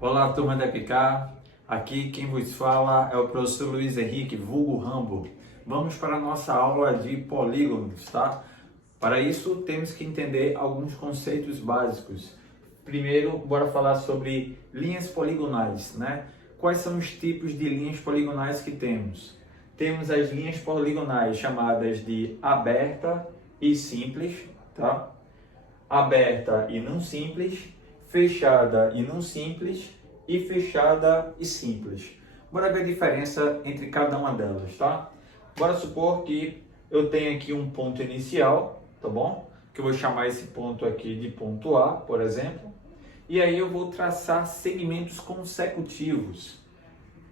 Olá, turma da EPICAR. Aqui quem vos fala é o professor Luiz Henrique, vulgo Rambo. Vamos para a nossa aula de polígonos, tá? Para isso, temos que entender alguns conceitos básicos. Primeiro, bora falar sobre linhas poligonais, né? Quais são os tipos de linhas poligonais que temos? Temos as linhas poligonais chamadas de aberta e simples, tá? Aberta e não simples, fechada e não simples e fechada e simples. Bora ver a diferença entre cada uma delas, tá? Bora supor que eu tenho aqui um ponto inicial, tá bom? Que eu vou chamar esse ponto aqui de ponto A, por exemplo. E aí eu vou traçar segmentos consecutivos.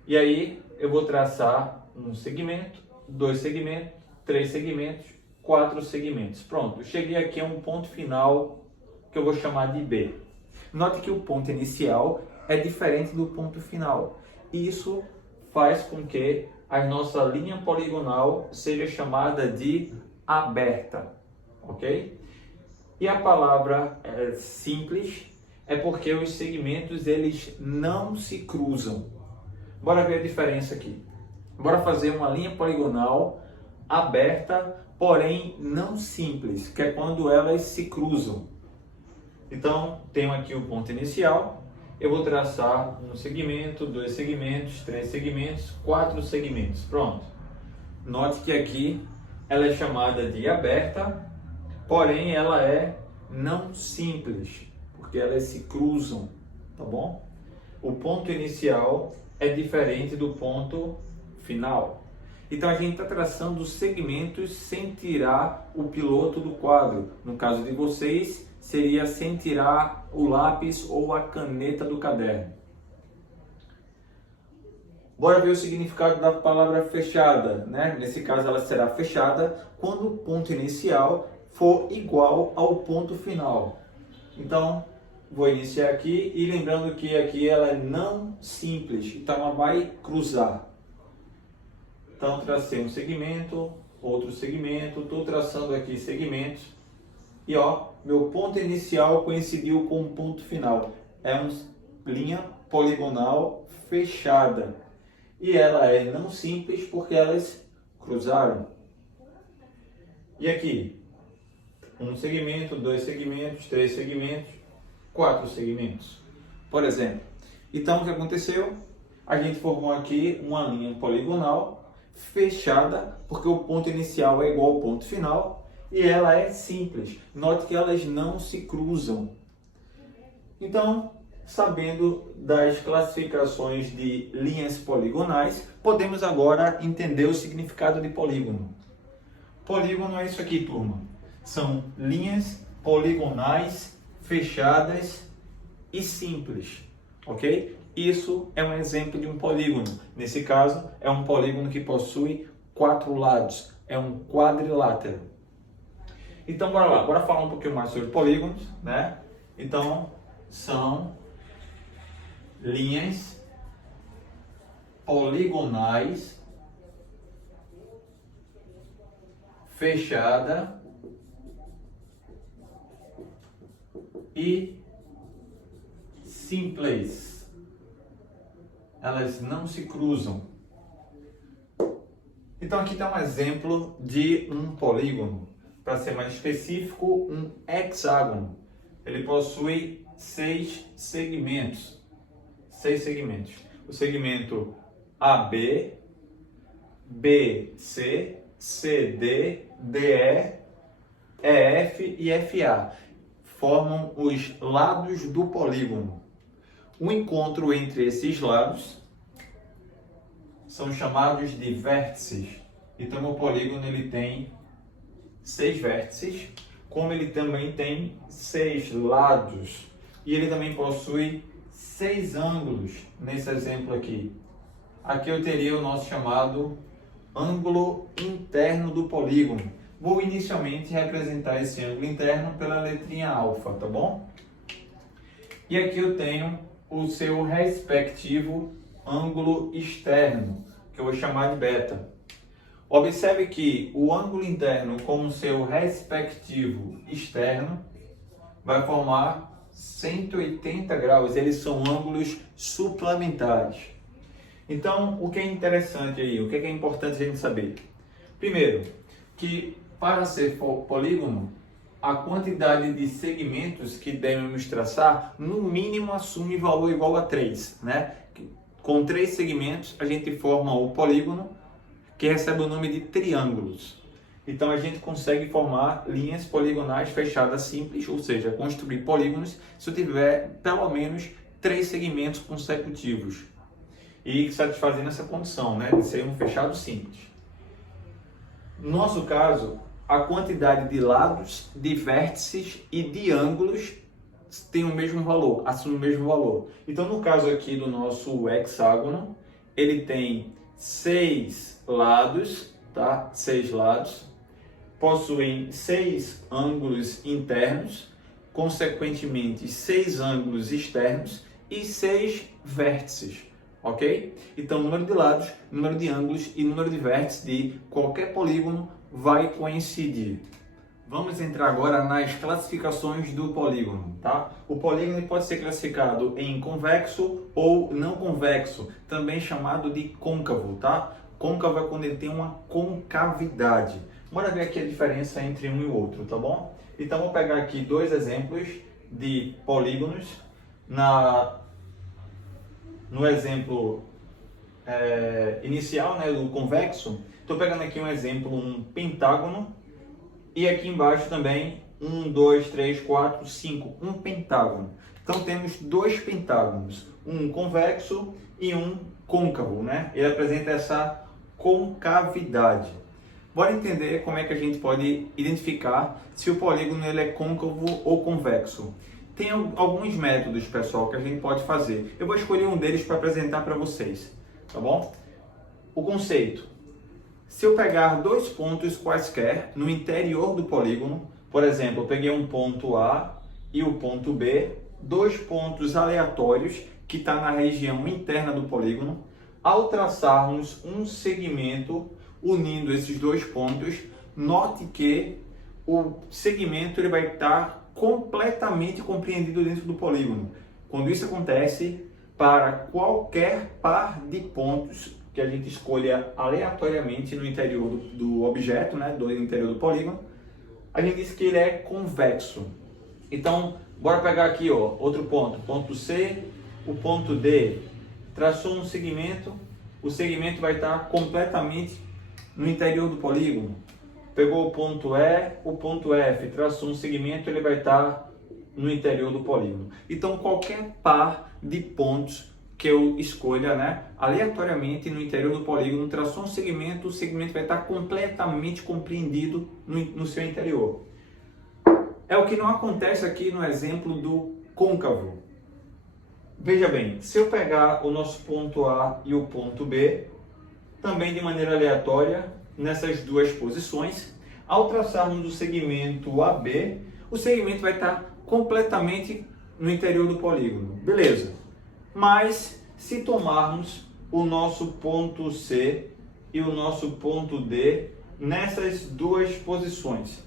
E aí eu vou traçar um segmento, dois segmentos, três segmentos, quatro segmentos. Pronto, eu cheguei aqui a um ponto final que eu vou chamar de B. Note que o ponto inicial é diferente do ponto final. Isso faz com que a nossa linha poligonal seja chamada de aberta, ok? E a palavra simples é porque os segmentos eles não se cruzam. Bora ver a diferença aqui. Bora fazer uma linha poligonal aberta, porém não simples, que é quando elas se cruzam. Então, tenho aqui o ponto inicial, eu vou traçar um segmento, dois segmentos, três segmentos, quatro segmentos. Pronto. Note que aqui ela é chamada de aberta, porém ela é não simples, porque elas se cruzam, tá bom? O ponto inicial é diferente do ponto final. Então a gente está traçando segmentos sem tirar o piloto do quadro. No caso de vocês, seria sem tirar o lápis ou a caneta do caderno. Bora ver o significado da palavra fechada, né? Nesse caso ela será fechada quando o ponto inicial for igual ao ponto final. Então, vou iniciar aqui e lembrando que aqui ela é não simples, então ela vai cruzar. Então, tracei um segmento, outro segmento, estou traçando aqui segmentos e ó, meu ponto inicial coincidiu com o ponto final. É uma linha poligonal fechada e ela é não simples porque elas cruzaram. E aqui, um segmento, dois segmentos, três segmentos, quatro segmentos, por exemplo. Então, o que aconteceu? A gente formou aqui uma linha poligonal fechada, porque o ponto inicial é igual ao ponto final, e ela é simples. Note que elas não se cruzam. Então, sabendo das classificações de linhas poligonais, podemos agora entender o significado de polígono. Polígono é isso aqui, turma. São linhas poligonais fechadas e simples, ok? Isso é um exemplo de um polígono. Nesse caso, é um polígono que possui quatro lados. É um quadrilátero. Então, bora lá. Bora falar um pouquinho mais sobre polígonos, né? Então, são linhas poligonais fechada e simples. Elas não se cruzam. Então aqui está um exemplo de um polígono. Para ser mais específico, um hexágono. Ele possui seis segmentos. O segmento AB, BC, CD, DE, EF e FA formam os lados do polígono. O encontro entre esses lados são chamados de vértices. Então o polígono ele tem 6 vértices, como ele também tem 6 lados. E ele também possui 6 ângulos, nesse exemplo aqui. Aqui eu teria o nosso chamado ângulo interno do polígono. Vou inicialmente representar esse ângulo interno pela letrinha alfa, tá bom? E aqui eu tenho o seu respectivo ângulo externo, que eu vou chamar de beta. Observe que o ângulo interno com o seu respectivo externo vai formar 180 graus, eles são ângulos suplementares. Então, o que é interessante aí, o que é importante a gente saber? Primeiro, que para ser polígono, a quantidade de segmentos que devemos traçar, no mínimo, assume valor igual a 3, né? Com 3 segmentos, a gente forma o polígono, que recebe o nome de triângulos. Então, a gente consegue formar linhas poligonais fechadas simples, ou seja, construir polígonos, se eu tiver pelo menos 3 segmentos consecutivos. E satisfazendo essa condição, né, de ser um fechado simples. No nosso caso, a quantidade de lados, de vértices e de ângulos tem o mesmo valor, assume o mesmo valor. Então, no caso aqui do nosso hexágono, ele tem 6 lados, tá? 6 lados, possuem 6 ângulos internos, consequentemente 6 ângulos externos e 6 vértices, ok? Então, número de lados, número de ângulos e número de vértices de qualquer polígono vai coincidir. Vamos entrar agora nas classificações do polígono, tá? O polígono pode ser classificado em convexo ou não convexo, também chamado de côncavo, tá? Côncavo é quando ele tem uma concavidade. Bora ver aqui a diferença entre um e o outro, tá bom? Então, vou pegar aqui 2 exemplos de polígonos. No exemplo inicial, né, do convexo, estou pegando aqui um exemplo, um pentágono, e aqui embaixo também 1, 2, 3, 4, 5, um pentágono. Então temos 2 pentágonos, um convexo e um côncavo, né? Ele apresenta essa concavidade. Bora entender como é que a gente pode identificar se o polígono ele é côncavo ou convexo. Tem alguns métodos, pessoal, que a gente pode fazer. Eu vou escolher um deles para apresentar para vocês, tá bom? O conceito. Se eu pegar 2 pontos quaisquer no interior do polígono, por exemplo, eu peguei um ponto A e o ponto B, 2 pontos aleatórios que está na região interna do polígono, ao traçarmos um segmento unindo esses 2 pontos, note que o segmento ele vai estar completamente compreendido dentro do polígono. Quando isso acontece, para qualquer par de pontos que a gente escolha aleatoriamente no interior do objeto, né, do interior do polígono, a gente diz que ele é convexo. Então, bora pegar aqui, ó, outro ponto, ponto C, o ponto D, traçou um segmento, o segmento vai estar completamente no interior do polígono. Pegou o ponto E, o ponto F, traçou um segmento, ele vai estar no interior do polígono. Então, qualquer par de pontos que eu escolha, né, aleatoriamente no interior do polígono, traçou um segmento, o segmento vai estar completamente compreendido no seu interior. É o que não acontece aqui no exemplo do côncavo. Veja bem, se eu pegar o nosso ponto A e o ponto B, também de maneira aleatória, nessas 2 posições, ao traçarmos o segmento AB, o segmento vai estar completamente no interior do polígono. Beleza. Mas, se tomarmos o nosso ponto C e o nosso ponto D nessas 2 posições,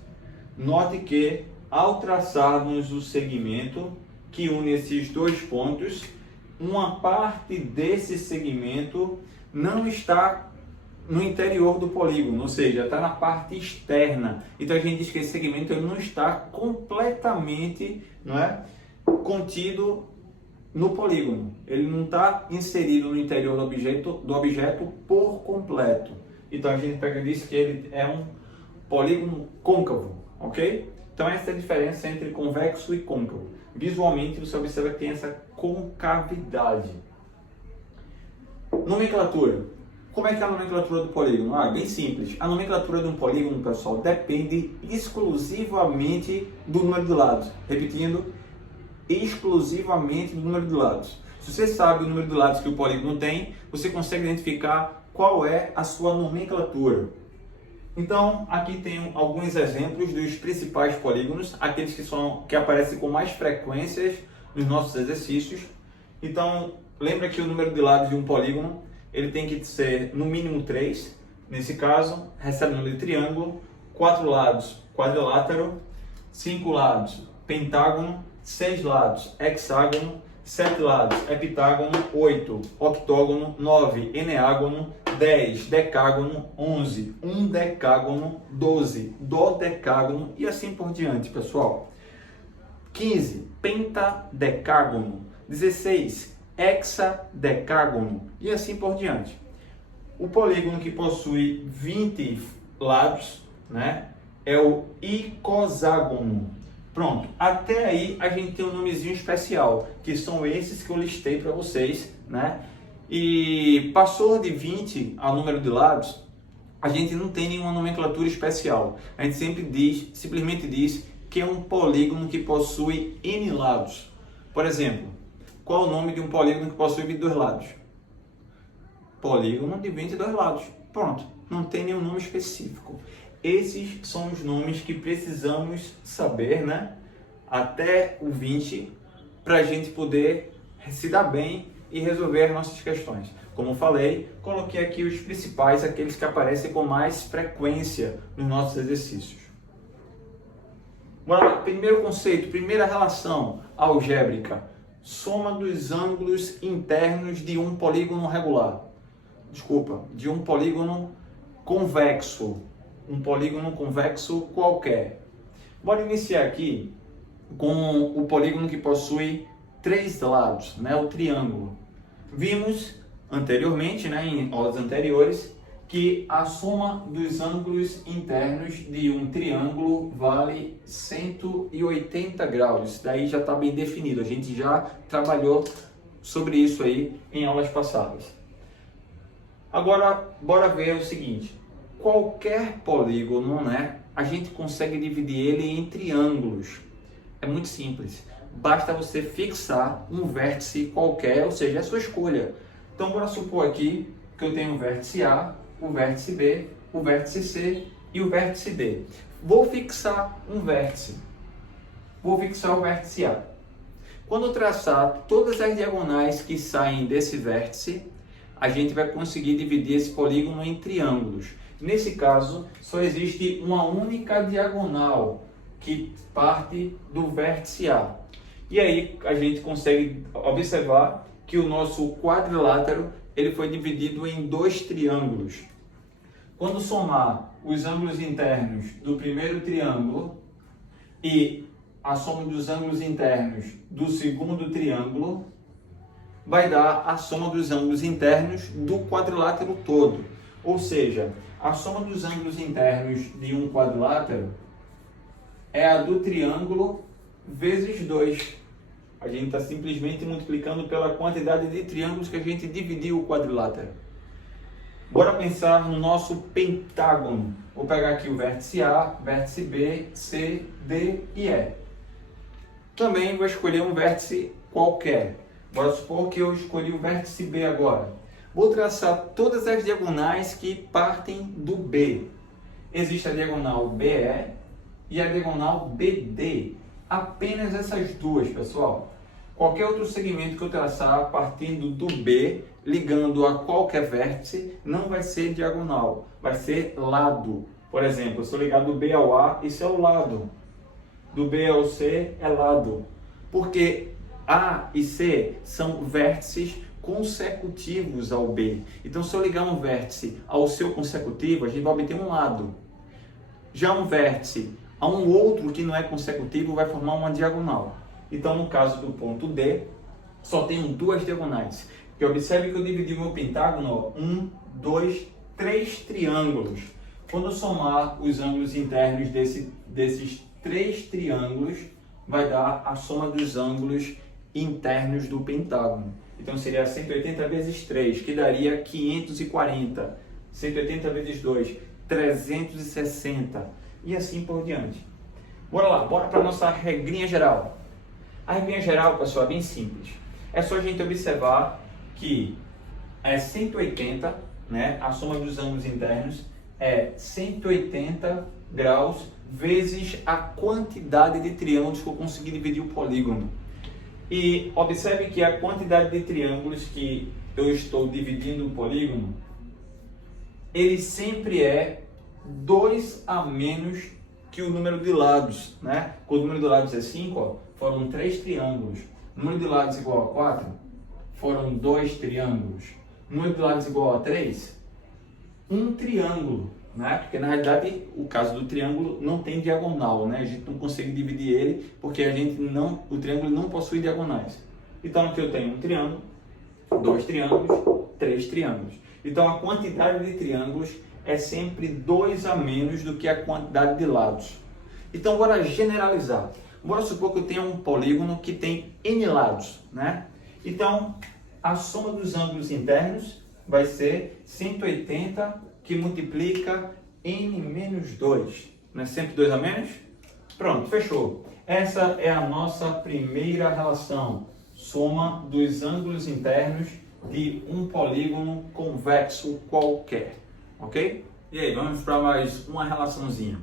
note que, ao traçarmos o segmento que une esses 2 pontos, uma parte desse segmento não está no interior do polígono, ou seja, está na parte externa. Então a gente diz que esse segmento ele não está completamente, não é, contido no polígono. Ele não está inserido no interior do objeto por completo. Então a gente pega e diz que ele é um polígono côncavo, ok? Então essa é a diferença entre convexo e côncavo. Visualmente você observa que tem essa concavidade. Nomenclatura. Como é que é a nomenclatura do polígono? Bem simples. A nomenclatura de um polígono, pessoal, depende exclusivamente do número de lados. Repetindo, exclusivamente do número de lados. Se você sabe o número de lados que o polígono tem, você consegue identificar qual é a sua nomenclatura. Então, aqui tem alguns exemplos dos principais polígonos, aqueles que aparecem com mais frequências nos nossos exercícios. Então, lembra que o número de lados de um polígono ele tem que ser no mínimo 3. Nesse caso, recebe o número de triângulo, 4 lados, quadrilátero, 5 lados, pentágono, 6 lados, hexágono, 7 lados, heptágono, 8, octógono, 9, eneágono, 10, decágono, 11, undecágono, 12, dodecágono e assim por diante, pessoal. 15, pentadecágono, 16, hexadecágono e assim por diante. O polígono que possui 20 lados, né, é o icoságono. Pronto, até aí a gente tem um nomezinho especial, que são esses que eu listei para vocês, né? E passou de 20 ao número de lados, a gente não tem nenhuma nomenclatura especial. A gente simplesmente diz que é um polígono que possui N lados. Por exemplo, qual é o nome de um polígono que possui 22 lados? Polígono de 22 lados. Pronto, não tem nenhum nome específico. Esses são os nomes que precisamos saber, né? Até o 20, para a gente poder se dar bem e resolver nossas questões. Como falei, coloquei aqui os principais, aqueles que aparecem com mais frequência nos nossos exercícios. Bora lá, primeiro conceito, primeira relação algébrica. Soma dos ângulos internos de um polígono regular. De um polígono convexo. Um polígono convexo qualquer. Bora iniciar aqui com o polígono que possui 3 lados, né? O triângulo. Vimos anteriormente, né, em aulas anteriores, que a soma dos ângulos internos de um triângulo vale 180 graus. Daí já está bem definido. A gente já trabalhou sobre isso aí em aulas passadas. Agora, bora ver o seguinte. Qualquer polígono, né, a gente consegue dividir ele em triângulos. É muito simples. Basta você fixar um vértice qualquer, ou seja, a sua escolha. Então, bora supor aqui que eu tenho o vértice A, o vértice B, o vértice C e o vértice D. Vou fixar um vértice. Vou fixar o vértice A. Quando eu traçar todas as diagonais que saem desse vértice, a gente vai conseguir dividir esse polígono em triângulos. Nesse caso, só existe uma única diagonal que parte do vértice A. E aí a gente consegue observar que o nosso quadrilátero ele foi dividido em 2 triângulos. Quando somar os ângulos internos do primeiro triângulo e a soma dos ângulos internos do segundo triângulo, vai dar a soma dos ângulos internos do quadrilátero todo. Ou seja, a soma dos ângulos internos de um quadrilátero é a do triângulo vezes 2. A gente está simplesmente multiplicando pela quantidade de triângulos que a gente dividiu o quadrilátero. Bora pensar no nosso pentágono. Vou pegar aqui o vértice A, vértice B, C, D e E. Também vou escolher um vértice qualquer. Bora supor que eu escolhi o vértice B agora. Vou traçar todas as diagonais que partem do B. Existe a diagonal BE e a diagonal BD. Apenas essas duas, pessoal. Qualquer outro segmento que eu traçar partindo do B, ligando a qualquer vértice, não vai ser diagonal, vai ser lado. Por exemplo, se eu ligar do B ao A, isso é o lado. Do B ao C é lado. Porque A e C são vértices consecutivos ao B. Então, se eu ligar um vértice ao seu consecutivo, a gente vai obter um lado. Já um vértice a um outro que não é consecutivo vai formar uma diagonal. Então, no caso do ponto D, só tenho 2 diagonais. E observe que eu dividi o meu pentágono em 1, 2, 3 triângulos. Quando eu somar os ângulos internos desses 3 triângulos, vai dar a soma dos ângulos internos do pentágono. Então seria 180 vezes 3, que daria 540. 180 vezes 2, 360. E assim por diante. Bora lá, bora para a nossa regrinha geral. A regrinha geral, pessoal, é bem simples. É só a gente observar que é 180, né? A soma dos ângulos internos é 180 graus vezes a quantidade de triângulos que eu consegui dividir o polígono. E observe que a quantidade de triângulos que eu estou dividindo o polígono, ele sempre é 2 a menos que o número de lados, né? Quando o número de lados é 5, ó, Foram 3 triângulos. Número de lados igual a 4? Foram 2 triângulos. Número de lados igual a 3? Um triângulo, né? Porque na realidade o caso do triângulo não tem diagonal, né? A gente não consegue dividir ele porque o triângulo não possui diagonais. Então aqui eu tenho um triângulo, 2 triângulos, 3 triângulos. Então a quantidade de triângulos é sempre 2 a menos do que a quantidade de lados. Então bora generalizar. Bora supor que eu tenha um polígono que tem n lados, né? Então a soma dos ângulos internos vai ser 180 que multiplica n menos 2. Não é sempre 2 a menos? Pronto, fechou. Essa é a nossa primeira relação. Soma dos ângulos internos de um polígono convexo qualquer. Ok? E aí, vamos para mais uma relaçãozinha.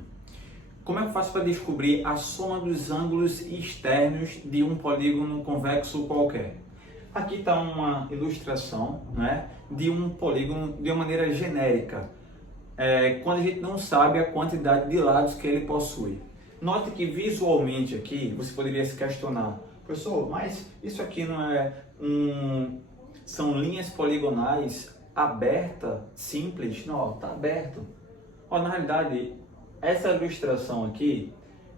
Como é que eu faço para descobrir a soma dos ângulos externos de um polígono convexo qualquer? Aqui está uma ilustração, né, de um polígono de uma maneira genérica, quando a gente não sabe a quantidade de lados que ele possui. Note que visualmente aqui você poderia se questionar, professor, mas isso aqui não é são linhas poligonais abertas, simples? Não, está aberto. Ó, na realidade, essa ilustração aqui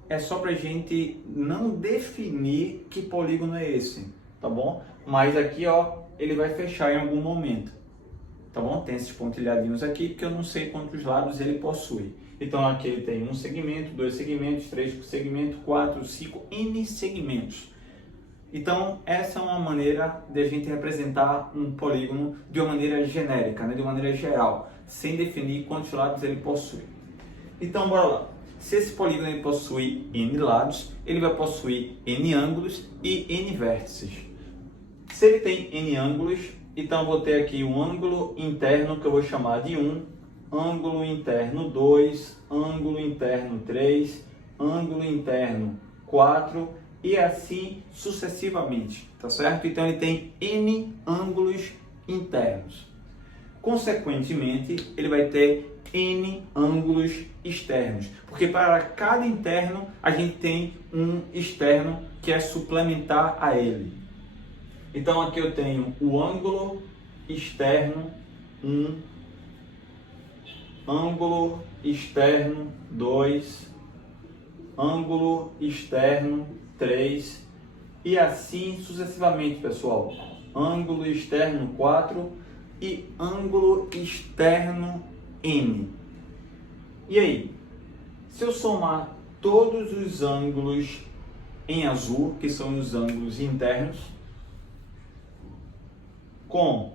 é só para a gente não definir que polígono é esse, tá bom? Mas aqui, ó, ele vai fechar em algum momento, tá bom? Tem esses pontilhadinhos aqui porque eu não sei quantos lados ele possui. Então aqui ele tem um segmento, 2 segmentos, 3 segmentos, 4, 5, n segmentos. Então essa é uma maneira de a gente representar um polígono de uma maneira genérica, né? De uma maneira geral, sem definir quantos lados ele possui. Então bora lá. Se esse polígono ele possui n lados, ele vai possuir n ângulos e n vértices. Se ele tem n ângulos, então eu vou ter aqui um ângulo interno que eu vou chamar de 1, ângulo interno 2, ângulo interno 3, ângulo interno 4 e assim sucessivamente, tá certo? Então ele tem n ângulos internos. Consequentemente, ele vai ter n ângulos externos, porque para cada interno a gente tem um externo que é suplementar a ele. Então aqui eu tenho o ângulo externo 1, ângulo externo 2, ângulo externo 3 e assim sucessivamente, pessoal. Ângulo externo 4 e ângulo externo n. E aí, se eu somar todos os ângulos em azul, que são os ângulos internos, com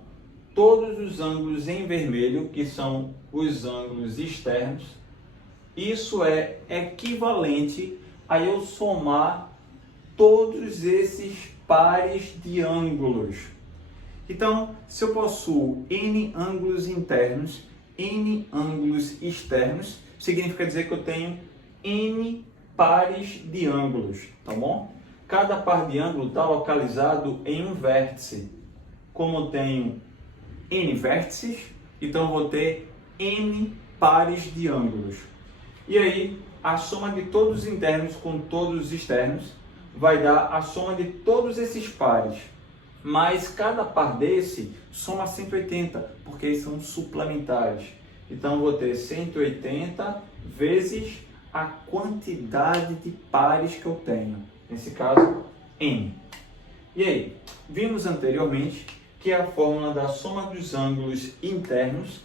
todos os ângulos em vermelho, que são os ângulos externos, isso é equivalente a eu somar todos esses pares de ângulos. Então, se eu possuo n ângulos internos, n ângulos externos, significa dizer que eu tenho n pares de ângulos, tá bom? Cada par de ângulo está localizado em um vértice. Como eu tenho n vértices, então eu vou ter n pares de ângulos. E aí, a soma de todos os internos com todos os externos vai dar a soma de todos esses pares. Mas cada par desse soma 180, porque eles são suplementares. Então eu vou ter 180 vezes a quantidade de pares que eu tenho. Nesse caso, n. E aí, vimos anteriormente que a fórmula da soma dos ângulos internos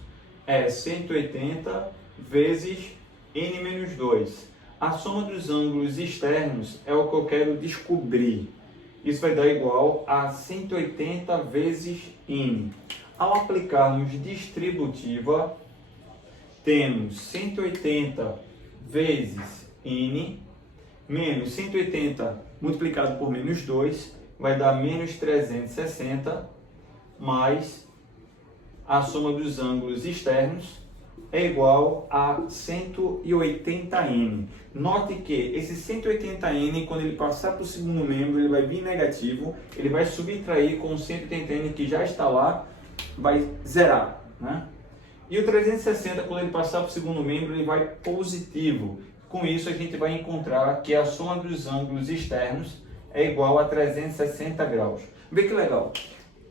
é 180 vezes n menos 2. A soma dos ângulos externos é o que eu quero descobrir. Isso vai dar igual a 180 vezes n. Ao aplicarmos distributiva, temos 180 vezes n menos 180 multiplicado por menos 2 vai dar menos 360 mais a soma dos ângulos externos é igual a 180n. Note que esse 180n, quando ele passar para o segundo membro, ele vai vir negativo, ele vai subtrair com o 180n que já está lá, vai zerar, né? E o 360, quando ele passar para o segundo membro, ele vai positivo. Com isso, a gente vai encontrar que a soma dos ângulos externos é igual a 360 graus. Vê que legal.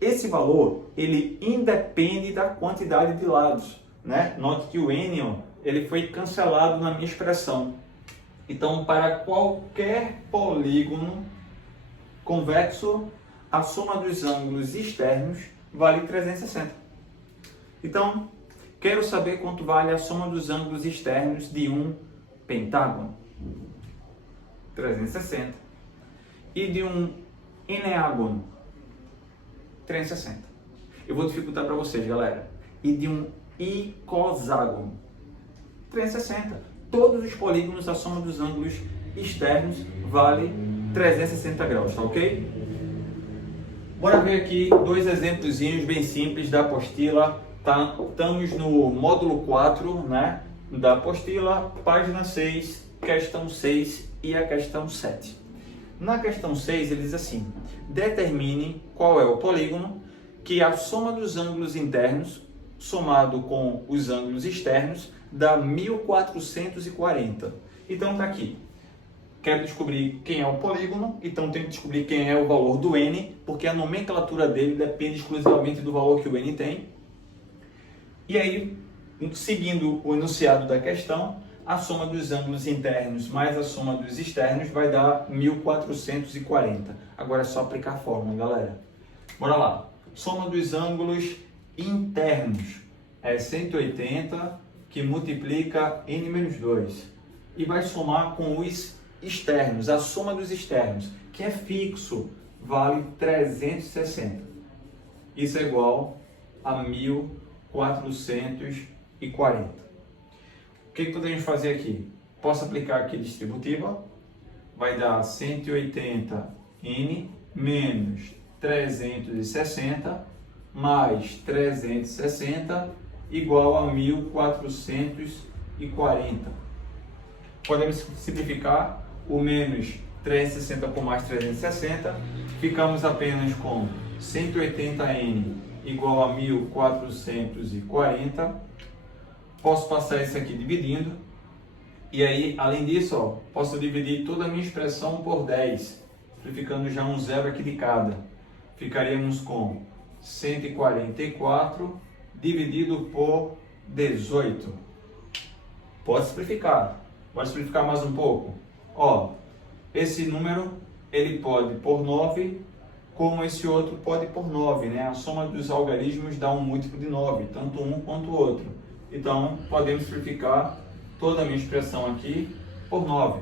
Esse valor, ele independe da quantidade de lados, né? Note que o N, ó, ele foi cancelado na minha expressão. Então, para qualquer polígono convexo, a soma dos ângulos externos vale 360. Então, quero saber quanto vale a soma dos ângulos externos de um pentágono. 360. E de um eneágono. 360. Eu vou dificultar para vocês, galera. E de um icoságono. 360. Todos os polígonos, a soma dos ângulos externos vale 360 graus, tá ok? Bora ver aqui dois exemplozinhos bem simples da apostila. Tá? Estamos no módulo 4, né, da apostila, página 6, questão 6 e a questão 7. Na questão 6, ele diz assim: determine qual é o polígono que a soma dos ângulos internos somado com os ângulos externos dá 1440. Então tá aqui. Quero descobrir quem é o polígono, então tenho que descobrir quem é o valor do N, porque a nomenclatura dele depende exclusivamente do valor que o N tem. E aí, seguindo o enunciado da questão, a soma dos ângulos internos mais a soma dos externos vai dar 1440. Agora é só aplicar a fórmula, galera. Bora lá. Soma dos ângulos internos é 180, que multiplica N menos 2. E vai somar com os externos, a soma dos externos, que é fixo, vale 360. Isso é igual a 1440. O que podemos fazer aqui? Posso aplicar aqui a distributiva, vai dar 180n menos 360 mais 360 igual a 1440. Podemos simplificar o menos 360 por mais 360, ficamos apenas com 180n igual a 1440. Posso passar isso aqui dividindo. E aí, além disso, ó, posso dividir toda a minha expressão por 10, ficando já um zero aqui de cada. Ficaríamos com 144 dividido por 18. Pode simplificar. Pode simplificar mais um pouco. Ó, esse número, ele pode por 9, como esse outro pode por 9, né? A soma dos algarismos dá um múltiplo de 9, tanto um quanto o outro. Então, podemos simplificar toda a minha expressão aqui por 9.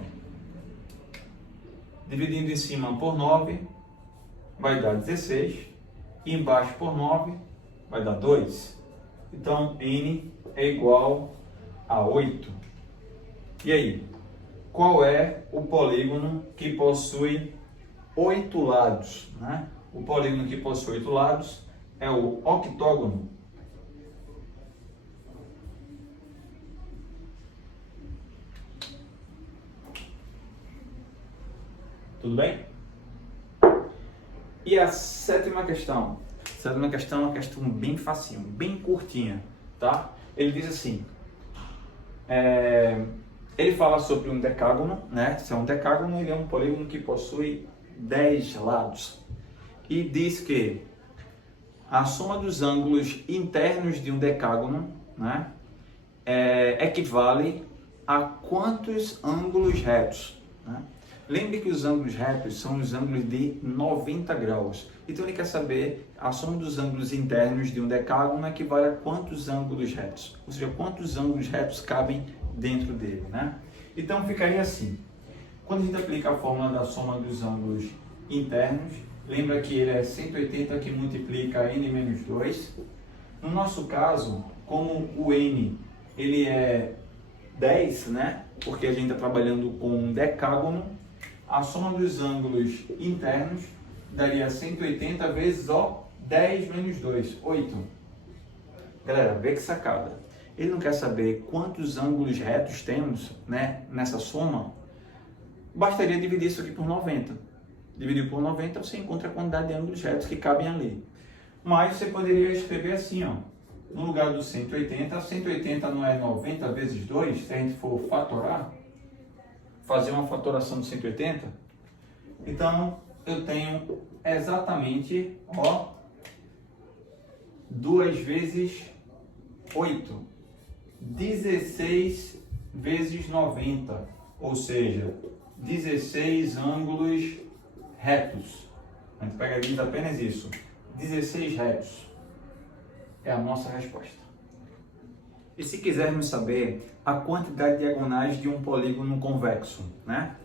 Dividindo em cima por 9, vai dar 16. E embaixo por 9, vai dar 2. Então, N é igual a 8. E aí? Qual é o polígono que possui 8 lados? Né? O polígono que possui 8 lados é o octógono. Tudo bem? E a sétima questão? A sétima questão é uma questão bem facinho, bem curtinha, tá? Ele diz assim, ele fala sobre um decágono, né? Se é um decágono, ele é um polígono que possui 10 lados. E diz que a soma dos ângulos internos de um decágono, né, equivale a quantos ângulos retos, né? Lembre que os ângulos retos são os ângulos de 90 graus. Então ele quer saber a soma dos ângulos internos de um decágono equivale a quantos ângulos retos. Ou seja, quantos ângulos retos cabem dentro dele, né? Então ficaria assim. Quando a gente aplica a fórmula da soma dos ângulos internos, lembra que ele é 180 que multiplica n menos 2. No nosso caso, como o n ele é 10, né? Porque a gente está trabalhando com um decágono, a soma dos ângulos internos daria 180 vezes 10 menos 2, 8. Galera, vê que sacada. Ele não quer saber quantos ângulos retos temos, né, nessa soma. Bastaria dividir isso aqui por 90. Dividir por 90, você encontra a quantidade de ângulos retos que cabem ali. Mas você poderia escrever assim, ó. No lugar do 180, 180 não é 90 vezes 2, se a gente for fatorar, fazer uma fatoração de 180. Então, eu tenho exatamente, ó, 2 vezes 8, 16 vezes 90, ou seja, 16 ângulos retos. A gente pega e diz apenas isso, 16 retos é a nossa resposta. E se quisermos saber a quantidade de diagonais de um polígono convexo, né?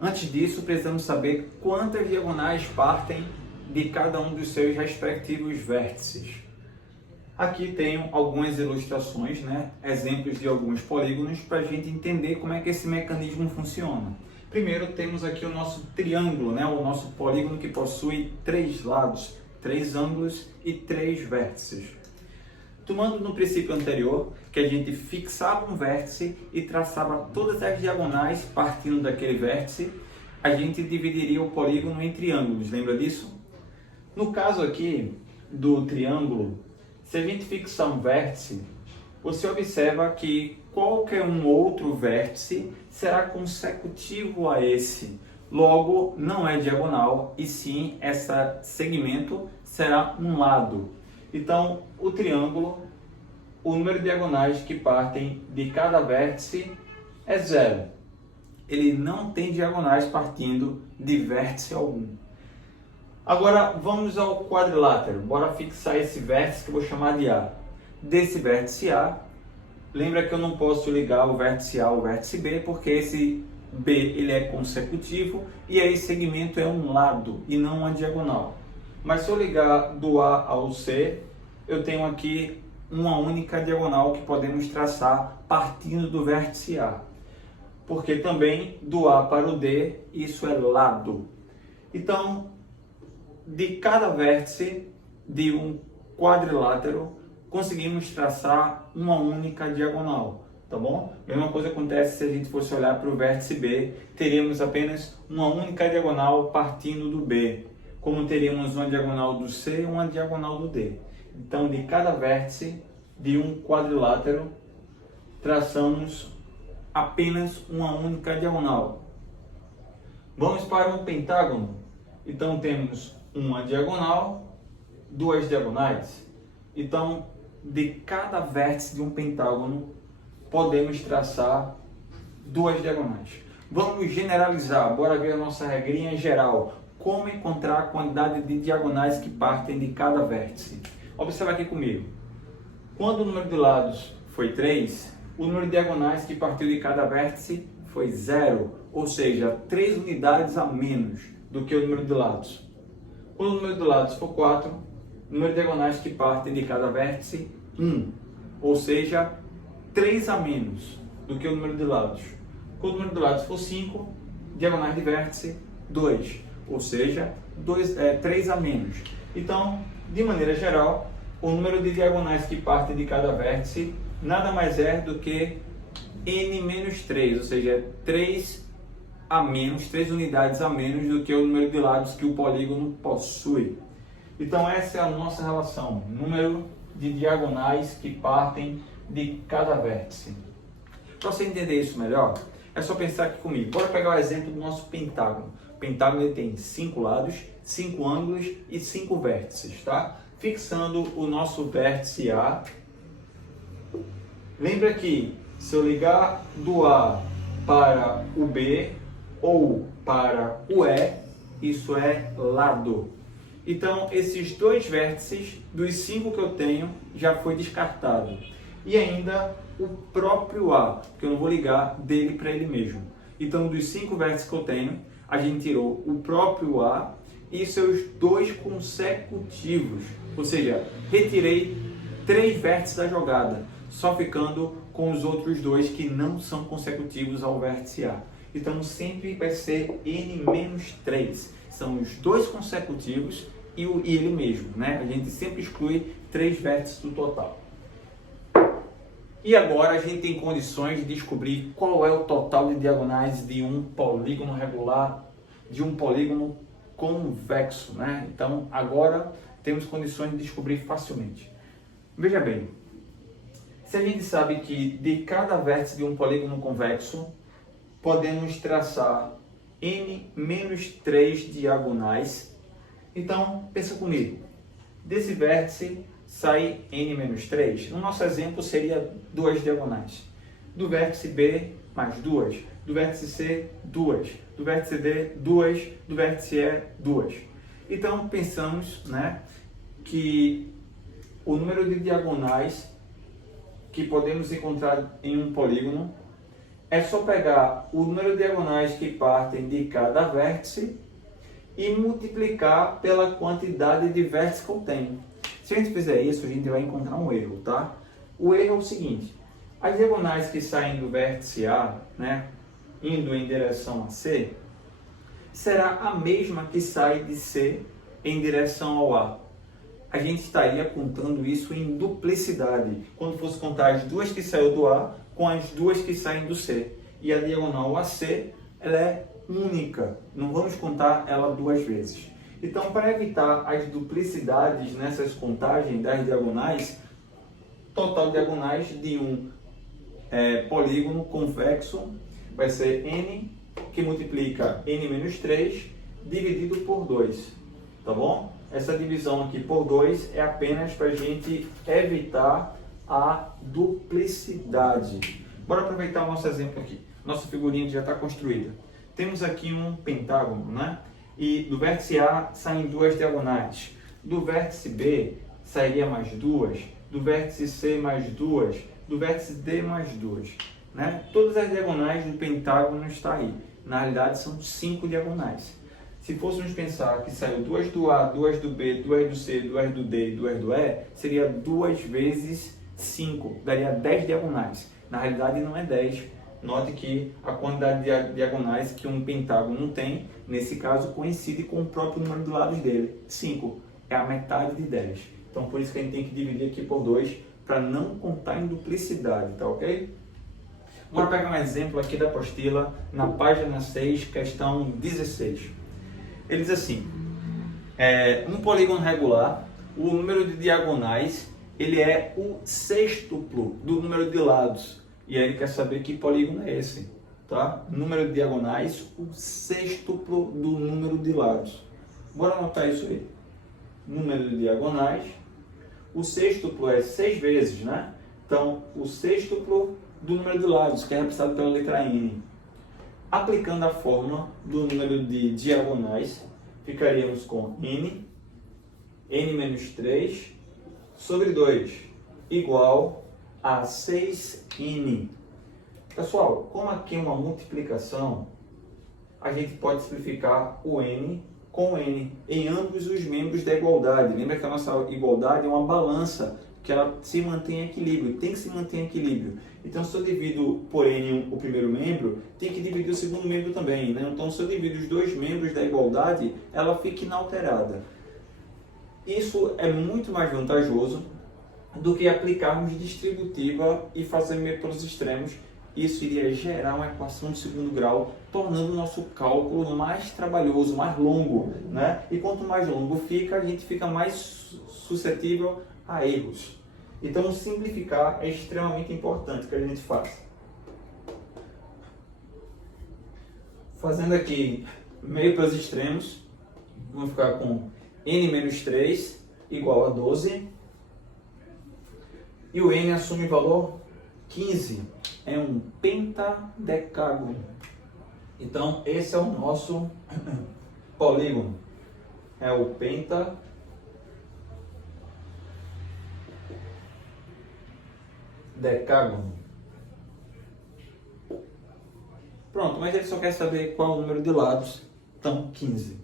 Antes disso, precisamos saber quantas diagonais partem de cada um dos seus respectivos vértices. Aqui tenho algumas ilustrações, né? Exemplos de alguns polígonos para a gente entender como é que esse mecanismo funciona. Primeiro temos aqui o nosso triângulo, né? O nosso polígono que possui 3 lados, 3 ângulos e 3 vértices. Tomando no princípio anterior, que a gente fixava um vértice e traçava todas as diagonais partindo daquele vértice, a gente dividiria o polígono em triângulos, lembra disso? No caso aqui do triângulo, se a gente fixar um vértice, você observa que qualquer um outro vértice será consecutivo a esse. Logo, não é diagonal, e sim esse segmento será um lado. Então, o triângulo, o número de diagonais que partem de cada vértice é 0. Ele não tem diagonais partindo de vértice algum. Agora, vamos ao quadrilátero. Bora fixar esse vértice que eu vou chamar de A. Desse vértice A, lembra que eu não posso ligar o vértice A ao vértice B, porque esse B ele é consecutivo e aí segmento é um lado e não uma diagonal. Mas se eu ligar do A ao C, eu tenho aqui uma única diagonal que podemos traçar partindo do vértice A. Porque também do A para o D, isso é lado. Então, de cada vértice de um quadrilátero, conseguimos traçar uma única diagonal, tá bom? Mesma coisa acontece se a gente fosse olhar para o vértice B, teríamos apenas uma única diagonal partindo do B, como teríamos uma diagonal do C e uma diagonal do D. Então, de cada vértice de um quadrilátero, traçamos apenas uma única diagonal. Vamos para um pentágono. Então, temos uma diagonal, 2 diagonais. Então, de cada vértice de um pentágono, podemos traçar 2 diagonais. Vamos generalizar, bora ver a nossa regrinha geral. Como encontrar a quantidade de diagonais que partem de cada vértice. Observa aqui comigo. Quando o número de lados foi 3, o número de diagonais que partiu de cada vértice foi 0, ou seja, 3 unidades a menos do que o número de lados. Quando o número de lados for 4, o número de diagonais que partem de cada vértice, 1, ou seja, 3 a menos do que o número de lados. Quando o número de lados for 5, diagonais de vértice, 2, ou seja, 3 a menos. Então, de maneira geral, o número de diagonais que partem de cada vértice nada mais é do que n menos 3, ou seja, 3 a menos, 3 unidades a menos do que o número de lados que o polígono possui. Então essa é a nossa relação, número de diagonais que partem de cada vértice. Para você entender isso melhor, é só pensar aqui comigo. Bora pegar o exemplo do nosso pentágono. O pentágono ele tem 5 lados, 5 ângulos e 5 vértices, tá? Fixando o nosso vértice A. Lembra que se eu ligar do A para o B ou para o E, isso é lado. Então, esses 2 vértices dos 5 que eu tenho já foi descartado. E ainda o próprio A, que eu não vou ligar dele para ele mesmo. Então, dos 5 vértices que eu tenho, a gente tirou o próprio A e seus 2 consecutivos. Ou seja, retirei 3 vértices da jogada, só ficando com os outros 2 que não são consecutivos ao vértice A. Então, sempre vai ser n-3. São os 2 consecutivos e ele mesmo, né? A gente sempre exclui 3 vértices do total. E agora a gente tem condições de descobrir qual é o total de diagonais de um polígono regular, de um polígono convexo, né? Então, agora temos condições de descobrir facilmente. Veja bem, se a gente sabe que de cada vértice de um polígono convexo, podemos traçar n menos 3 diagonais. Então, pensa comigo. Desse vértice sai n menos 3. No nosso exemplo, seria 2 diagonais. Do vértice B, mais 2. Do vértice C, 2. Do vértice D, 2. Do vértice E, 2. Então, pensamos, né, que o número de diagonais que podemos encontrar em um polígono é só pegar o número de diagonais que partem de cada vértice e multiplicar pela quantidade de vértices que eu tenho. Se a gente fizer isso, a gente vai encontrar um erro, tá? O erro é o seguinte: as diagonais que saem do vértice A, né, indo em direção a C, será a mesma que sai de C em direção ao A. A gente estaria contando isso em duplicidade, quando fosse contar as duas que saíram do A com as duas que saem do C. E a diagonal AC, ela é única, não vamos contar ela duas vezes. Então, para evitar as duplicidades nessas contagens das diagonais, total de diagonais de um polígono convexo vai ser n, que multiplica n menos 3, dividido por 2, tá bom? Essa divisão aqui por 2 é apenas para a gente evitar a duplicidade. Bora aproveitar o nosso exemplo aqui. Nossa figurinha já está construída. Temos aqui um pentágono, né? E do vértice A saem duas diagonais. Do vértice B sairia mais duas. Do vértice C mais duas. Do vértice D mais duas. Né? Todas as diagonais do pentágono estão aí. Na realidade são 5 diagonais. Se fôssemos pensar que saiu duas do A, duas do B, duas do C, duas do D e duas do E, seria 2 vezes 5, daria 10 diagonais. Na realidade não é 10. Note que a quantidade de diagonais que um pentágono tem, nesse caso, coincide com o próprio número de lados dele. 5 é a metade de 10. Então por isso que a gente tem que dividir aqui por 2, para não contar em duplicidade, tá ok? Vamos pegar um exemplo aqui da apostila, na página 6, questão 16. Ele diz assim: um polígono regular, o número de diagonais ele é o sextuplo do número de lados. E aí ele quer saber que polígono é esse, tá? Número de diagonais, o sextuplo do número de lados. Bora anotar isso aí. Número de diagonais, o sextuplo é 6 vezes, né? Então, o sextuplo do número de lados, que é representado pela letra N. Aplicando a fórmula do número de diagonais, ficaríamos com n menos 3 sobre 2 igual a 6n. Pessoal, como aqui é uma multiplicação, a gente pode simplificar o n com n em ambos os membros da igualdade. Lembra que a nossa igualdade é uma balança, que ela se mantém em equilíbrio, tem que se manter em equilíbrio. Então, se eu divido por n o primeiro membro, tem que dividir o segundo membro também, né? Então, se eu divido os dois membros da igualdade, ela fica inalterada. Isso é muito mais vantajoso do que aplicarmos distributiva e fazer pelos extremos. Isso iria gerar uma equação de segundo grau, tornando o nosso cálculo mais trabalhoso, mais longo, né? E quanto mais longo fica, a gente fica mais suscetível a erros. Então, simplificar é extremamente importante que a gente faça. Fazendo aqui meio para os extremos, vamos ficar com n menos 3 igual a 12. E o n assume o valor 15. É um pentadecágono. Então, esse é o nosso polígono. É o pentadecágono. Pronto, mas ele só quer saber qual é o número de lados. Então, 15.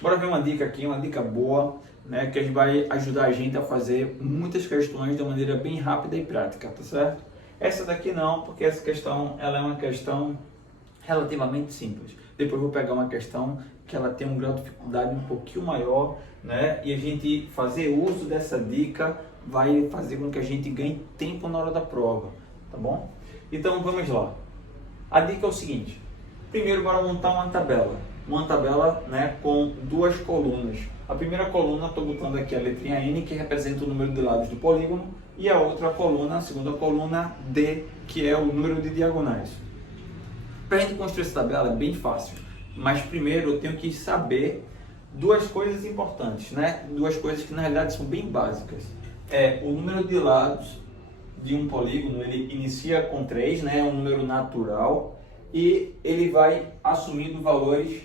Bora ver uma dica aqui, uma dica boa, né, que vai ajudar a gente a fazer muitas questões de maneira bem rápida e prática, tá certo? Essa daqui não, porque essa questão ela é uma questão relativamente simples. Depois vou pegar uma questão que ela tem um grau de dificuldade um pouquinho maior, né? E a gente fazer uso dessa dica vai fazer com que a gente ganhe tempo na hora da prova, tá bom? Então vamos lá. A dica é o seguinte: primeiro, bora montar uma tabela, né, com duas colunas. A primeira coluna, estou botando aqui a letrinha N, que representa o número de lados do polígono, e a outra coluna, a segunda coluna, D, que é o número de diagonais. Para a gente construir essa tabela é bem fácil, mas primeiro eu tenho que saber duas coisas importantes, né? Duas coisas que na realidade são bem básicas. É o número de lados de um polígono, ele inicia com 3, né? É um número natural e ele vai assumindo valores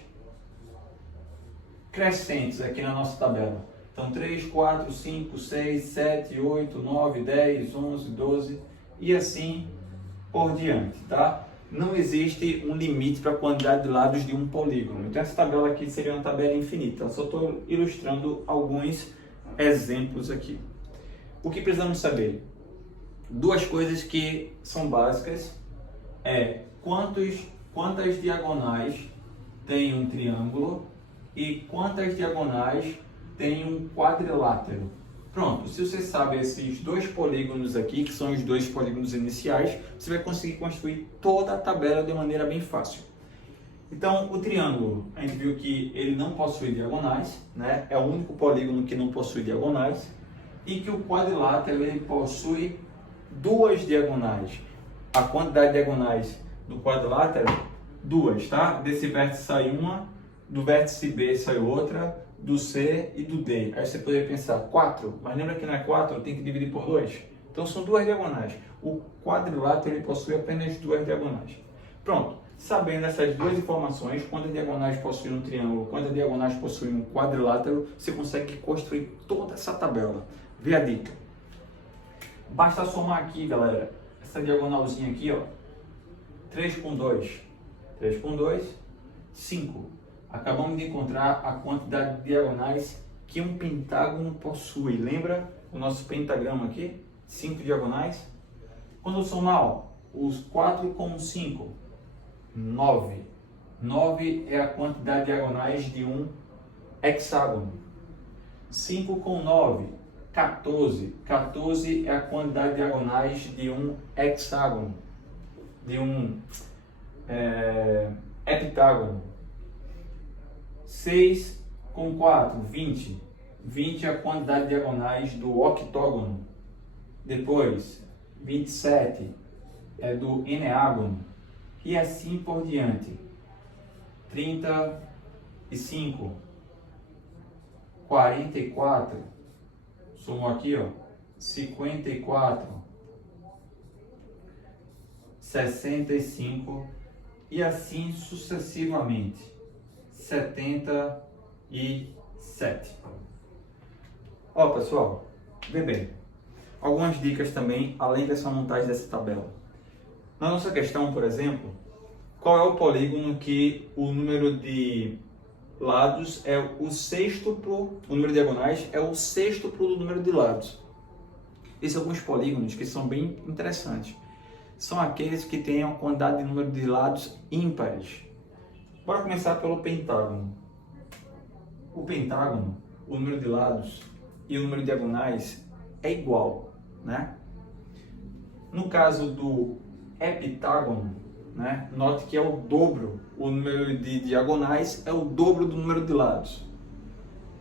crescentes aqui na nossa tabela. Então 3, 4, 5, 6, 7, 8, 9, 10, 11, 12 e assim por diante, tá? Não existe um limite para a quantidade de lados de um polígono. Então essa tabela aqui seria uma tabela infinita. Eu só estou ilustrando alguns exemplos aqui. O que precisamos saber? Duas coisas que são básicas é quantas diagonais tem um triângulo e quantas diagonais tem um quadrilátero. Pronto, se você sabe esses dois polígonos aqui, que são os dois polígonos iniciais, você vai conseguir construir toda a tabela de maneira bem fácil. Então, o triângulo, a gente viu que ele não possui diagonais, né? É o único polígono que não possui diagonais, e que o quadrilátero ele possui duas diagonais. A quantidade de diagonais do quadrilátero, duas, tá? Desse vértice sai uma, do vértice B sai outra, do C e do D. Aí você poderia pensar, 4, mas lembra que não é 4, tem que dividir por 2. Então são duas diagonais. O quadrilátero ele possui apenas duas diagonais. Pronto, sabendo essas duas informações, quantas diagonais possui um triângulo, quantas diagonais possui um quadrilátero, você consegue construir toda essa tabela. Vê a dica. Basta somar aqui, galera, essa diagonalzinha aqui, ó, 3 com 2, 3 com 2, 5. Acabamos de encontrar a quantidade de diagonais que um pentágono possui. Lembra o nosso pentagrama aqui? 5 diagonais. Quando eu somar, ó, os 4 com 5, 9. 9 é a quantidade de diagonais de um hexágono. 5 com 9, 14. 14 é a quantidade de diagonais de um hexágono, de um heptágono. 6 com 4, 20. 20 é a quantidade de diagonais do octógono. Depois, 27 é do eneágono. E assim por diante. 35, 44, somou aqui, ó, 54, 65 e assim sucessivamente. 77. Ó, pessoal, vê bem. Algumas dicas também, além dessa montagem dessa tabela. Na nossa questão, por exemplo, qual é o polígono que o número de lados é o sextuplo, o número de diagonais é o sextuplo do número de lados? Esses são alguns polígonos que são bem interessantes. São aqueles que têm uma quantidade de número de lados ímpares. Bora começar pelo pentágono. O pentágono, o número de lados e o número de diagonais é igual, né? No caso do heptágono, né, note que é o dobro, o número de diagonais é o dobro do número de lados.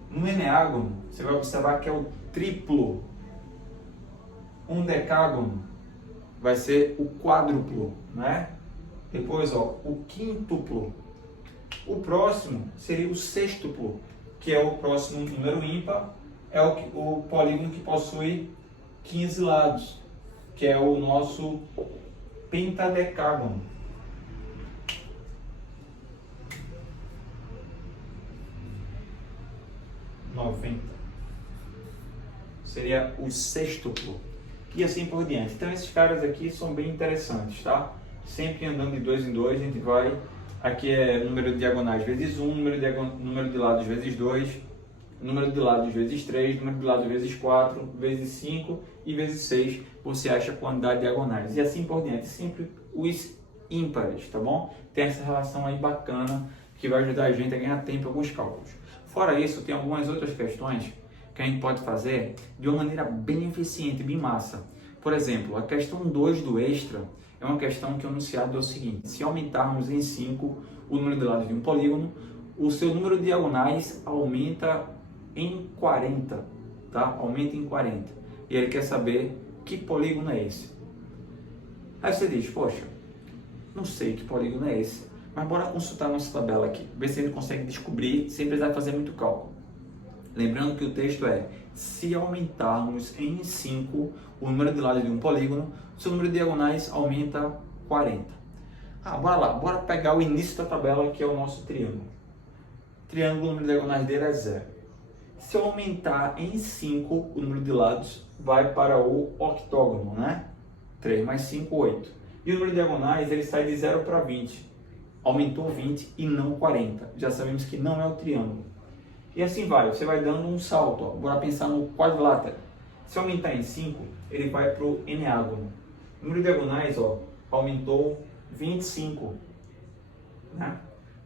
No eneágono, você vai observar que é o triplo. Um decágono vai ser o quádruplo, né? Depois, ó, o quíntuplo. O próximo seria o sextuplo, que é o próximo número ímpar, é o polígono que possui 15 lados, que é o nosso pentadecágono. Seria o sextuplo. E assim por diante. Então esses caras aqui são bem interessantes, tá? Sempre andando de 2 em 2, a gente vai... Aqui é número de diagonais vezes 1, número de lados vezes 2, número de lados vezes 3, número de lados vezes 4, vezes 5 e vezes 6. Você acha a quantidade de diagonais. E assim por diante. Sempre os ímpares, tá bom? Tem essa relação aí bacana que vai ajudar a gente a ganhar tempo em alguns cálculos. Fora isso, tem algumas outras questões que a gente pode fazer de uma maneira bem eficiente, bem massa. Por exemplo, a questão 2 do extra é uma questão que o enunciado é o seguinte: se aumentarmos em 5 o número de lados de um polígono, o seu número de diagonais aumenta em 40, tá? Aumenta em 40. E ele quer saber que polígono é esse. Aí você diz, poxa, Não sei que polígono é esse, mas bora consultar a nossa tabela aqui, ver se ele consegue descobrir sem precisar fazer muito cálculo. Lembrando que o texto é: se aumentarmos em 5 o número de lados de um polígono, seu número de diagonais aumenta 40. Bora lá, bora pegar o início da tabela, que é o nosso triângulo. Triângulo, o número de diagonais dele é 0. Se eu aumentar em 5 o número de lados, vai para o octógono, né? 3 mais 5, 8. E o número de diagonais, ele sai de 0 para 20. Aumentou 20 e não 40. Já sabemos que não é o triângulo. E assim vai, você vai dando um salto. Bora pensar no quadrilátero. Se aumentar em 5, ele vai para o eneágono. O número de diagonais, aumentou 25. Né?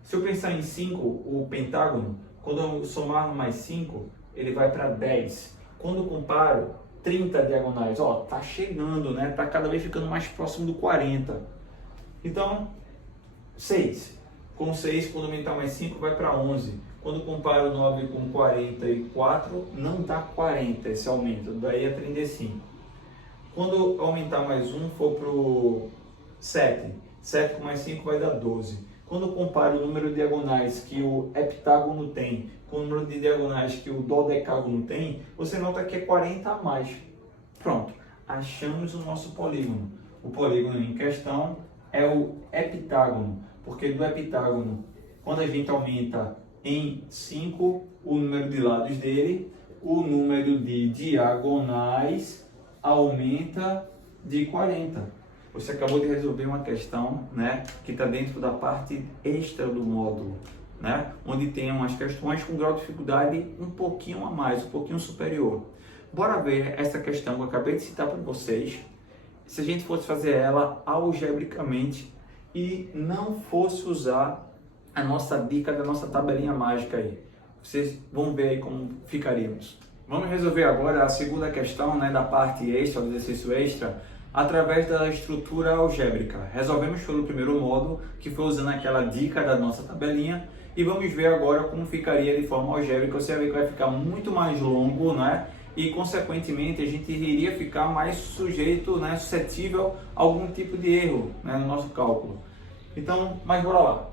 Se eu pensar em 5, o pentágono, quando eu somar mais 5, ele vai para 10. Quando eu comparo 30 diagonais, tá chegando, né? Tá cada vez ficando mais próximo do 40. Então, 6. Com 6, quando aumentar mais 5, vai para 11. Quando comparo 9 com 44, não dá 40 esse aumento, daí é 35. Quando aumentar mais 1, for para o 7. 7 com mais 5 vai dar 12. Quando eu comparo o número de diagonais que o heptágono tem com o número de diagonais que o dodecágono tem, você nota que é 40 a mais. Pronto, achamos o nosso polígono. O polígono em questão é o heptágono, porque do heptágono, quando a gente aumenta em 5 o número de lados dele, o número de diagonais aumenta de 40. Você acabou de resolver uma questão, né, que está dentro da parte extra do módulo, né, onde tem umas questões com grau de dificuldade um pouquinho a mais, um pouquinho superior. Bora ver essa questão que eu acabei de citar para vocês, se a gente fosse fazer ela algebricamente e não fosse usar a nossa dica da nossa tabelinha mágica aí. Vocês vão ver aí como ficaríamos. Vamos resolver agora a segunda questão, né, da parte extra, do exercício extra, através da estrutura algébrica. Resolvemos pelo primeiro módulo, que foi usando aquela dica da nossa tabelinha, e vamos ver agora como ficaria de forma algébrica. Você vai ver que vai ficar muito mais longo, né? E consequentemente a gente iria ficar mais sujeito, né, suscetível a algum tipo de erro, né, no nosso cálculo. Então, mas bora lá.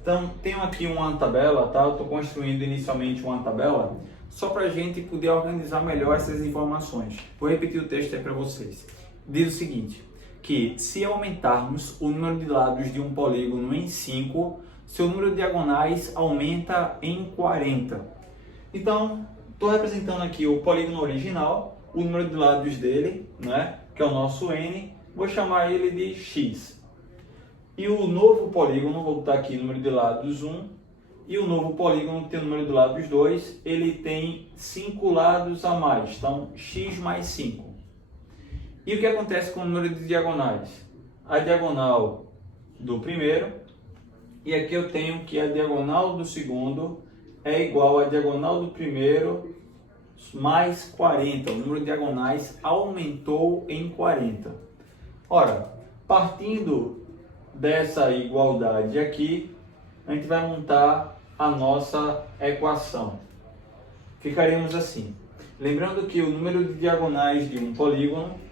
Então, tenho aqui uma tabela, tá? Eu estou construindo inicialmente uma tabela, só para a gente poder organizar melhor essas informações. Vou repetir o texto aí para vocês. Diz o seguinte, que se aumentarmos o número de lados de um polígono em 5, seu número de diagonais aumenta em 40. Então, estou representando aqui o polígono original, o número de lados dele, né, que é o nosso n, vou chamar ele de x. E o novo polígono, vou botar aqui número de lados 1, e o novo polígono que tem o número de lados 2, ele tem 5 lados a mais, então x mais 5. E o que acontece com o número de diagonais? A diagonal do primeiro, e aqui eu tenho que a diagonal do segundo é igual à diagonal do primeiro mais 40. O número de diagonais aumentou em 40. Ora, partindo dessa igualdade aqui, a gente vai montar a nossa equação. Ficaremos assim. Lembrando que o número de diagonais de um polígono,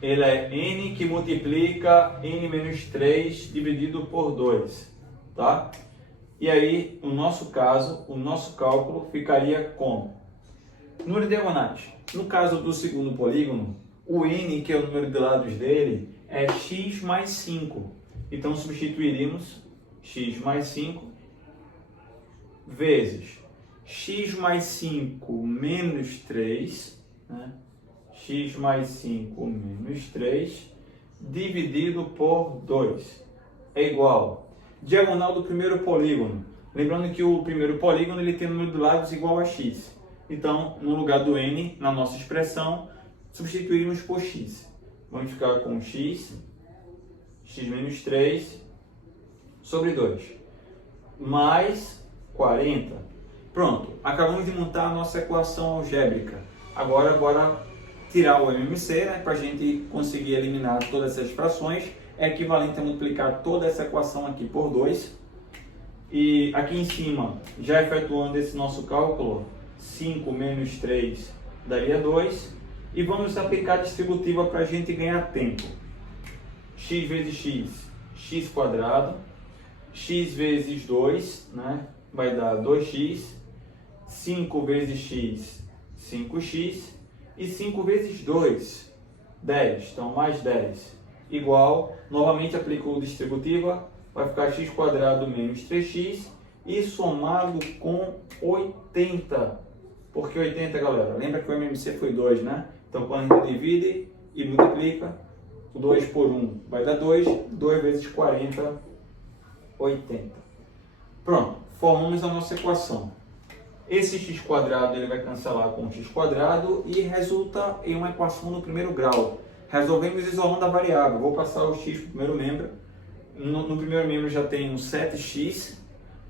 ele é n que multiplica n menos 3 dividido por 2, tá? E aí, no nosso caso, o nosso cálculo ficaria como? Número de diagonais. No caso do segundo polígono, o n, que é o número de lados dele, é x mais 5. Então, substituiríamos x mais 5 vezes x mais 5 menos 3, né? X mais 5 menos 3, dividido por 2, é igual. Diagonal do primeiro polígono. Lembrando que o primeiro polígono ele tem número de lados igual a x. Então, no lugar do n, na nossa expressão, substituímos por x. Vamos ficar com x menos 3, sobre 2, mais 40. Pronto, acabamos de montar a nossa equação algébrica. Agora, bora tirar o MMC, né, para a gente conseguir eliminar todas essas frações. É equivalente a multiplicar toda essa equação aqui por 2. E aqui em cima, já efetuando esse nosso cálculo, 5 menos 3 daria 2. E vamos aplicar a distributiva para a gente ganhar tempo. X vezes x x quadrado, x vezes 2, né? Vai dar 2x, 5 vezes x, 5x, e 5 vezes 2, 10, então mais 10, igual, novamente aplicou distributiva, vai ficar x quadrado menos 3x, e somado com 80, porque 80, galera, lembra que o MMC foi 2, né? Então quando a gente divide e multiplica, 2 por 1 vai dar 2, 2 vezes 40, 80. Pronto, formamos a nossa equação. Esse x quadrado ele vai cancelar com x quadrado e resulta em uma equação no primeiro grau. Resolvemos isolando a variável. Vou passar o x para o primeiro membro. No primeiro membro já tem um 7x,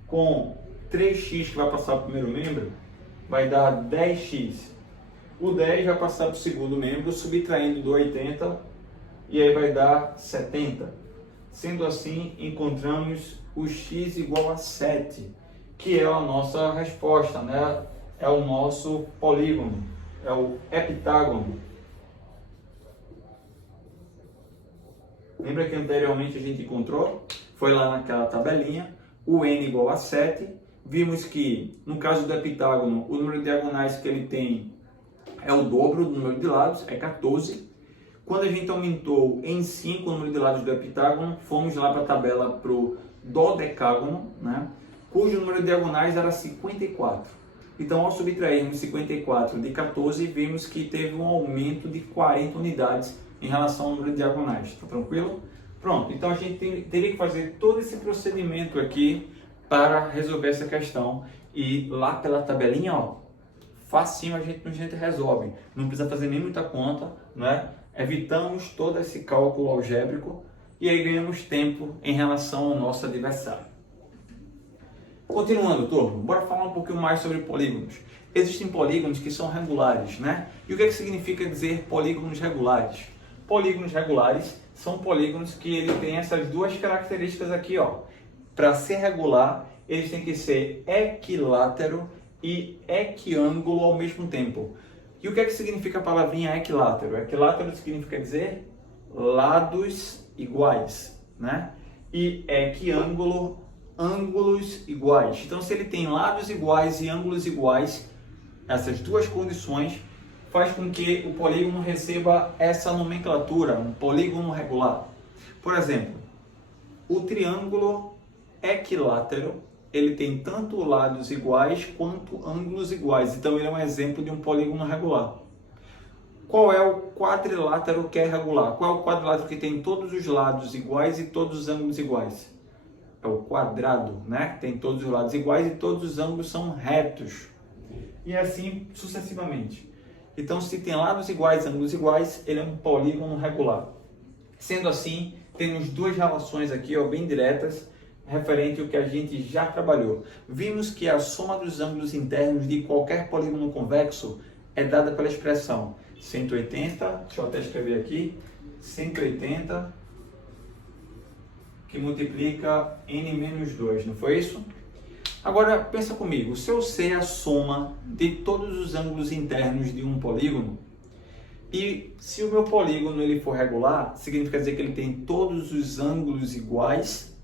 com 3x que vai passar para o primeiro membro, vai dar 10x. O 10 vai passar para o segundo membro, subtraindo do 80, e aí vai dar 70. Sendo assim, encontramos o x igual a 7, que é a nossa resposta, né? É o nosso polígono, é o heptágono. Lembra que anteriormente a gente encontrou? Foi lá naquela tabelinha, o n igual a 7. Vimos que, no caso do heptágono, o número de diagonais que ele tem é o dobro do número de lados, é 14. Quando a gente aumentou em 5 o número de lados do heptágono, fomos lá para a tabela para o dodecágono, né? Cujo número de diagonais era 54. Então, ao subtrairmos 54 de 14, vimos que teve um aumento de 40 unidades em relação ao número de diagonais. Está tranquilo? Pronto, então a gente teria que fazer todo esse procedimento aqui para resolver essa questão. E lá pela tabelinha, ó, facinho a gente resolve. Não precisa fazer nem muita conta, né? Evitamos todo esse cálculo algébrico e aí ganhamos tempo em relação ao nosso adversário. Continuando, turma, bora falar um pouquinho mais sobre polígonos. Existem polígonos que são regulares, né? E o que significa dizer polígonos regulares? Polígonos regulares são polígonos que ele tem essas duas características aqui, ó. Para ser regular, eles têm que ser equilátero e equiângulo ao mesmo tempo. E o que significa a palavrinha equilátero? Equilátero significa dizer lados iguais, né? E equiângulo, ângulos iguais. Então, se ele tem lados iguais e ângulos iguais, essas duas condições faz com que o polígono receba essa nomenclatura, um polígono regular. Por exemplo, o triângulo equilátero, ele tem tanto lados iguais quanto ângulos iguais. Então, ele é um exemplo de um polígono regular. Qual é o quadrilátero que é regular? Qual é o quadrilátero que tem todos os lados iguais e todos os ângulos iguais? É o quadrado, né? Tem todos os lados iguais e todos os ângulos são retos. E assim sucessivamente. Então, se tem lados iguais e ângulos iguais, ele é um polígono regular. Sendo assim, temos duas relações aqui, ó, bem diretas, referente ao que a gente já trabalhou. Vimos que a soma dos ângulos internos de qualquer polígono convexo é dada pela expressão 180, deixa eu até escrever aqui, 180 que multiplica n menos 2, não foi isso? Agora, pensa comigo, se eu sei a soma de todos os ângulos internos de um polígono, e se o meu polígono ele for regular, significa dizer que ele tem todos os ângulos iguais.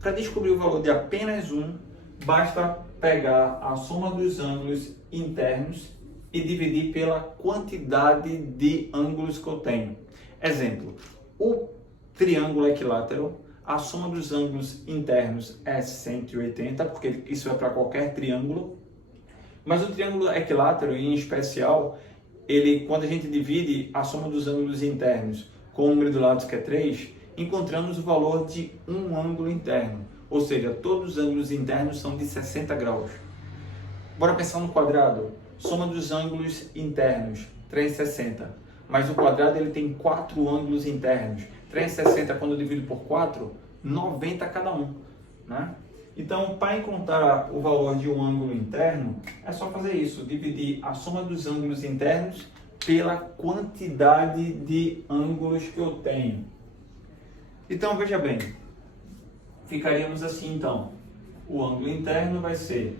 Para descobrir o valor de apenas um, basta pegar a soma dos ângulos internos e dividir pela quantidade de ângulos que eu tenho. Exemplo, o triângulo equilátero, a soma dos ângulos internos é 180, porque isso é para qualquer triângulo. Mas o triângulo equilátero, em especial, quando a gente divide a soma dos ângulos internos com o número de lados, que é 3, encontramos o valor de um ângulo interno. Ou seja, todos os ângulos internos são de 60 graus. Bora pensar no quadrado. Soma dos ângulos internos, 360. Mas o quadrado ele tem 4 ângulos internos. 360 quando eu divido por 4, 90 cada um, né? Então, para encontrar o valor de um ângulo interno, é só fazer isso, dividir a soma dos ângulos internos pela quantidade de ângulos que eu tenho. Então, veja bem, ficaríamos assim então, o ângulo interno vai ser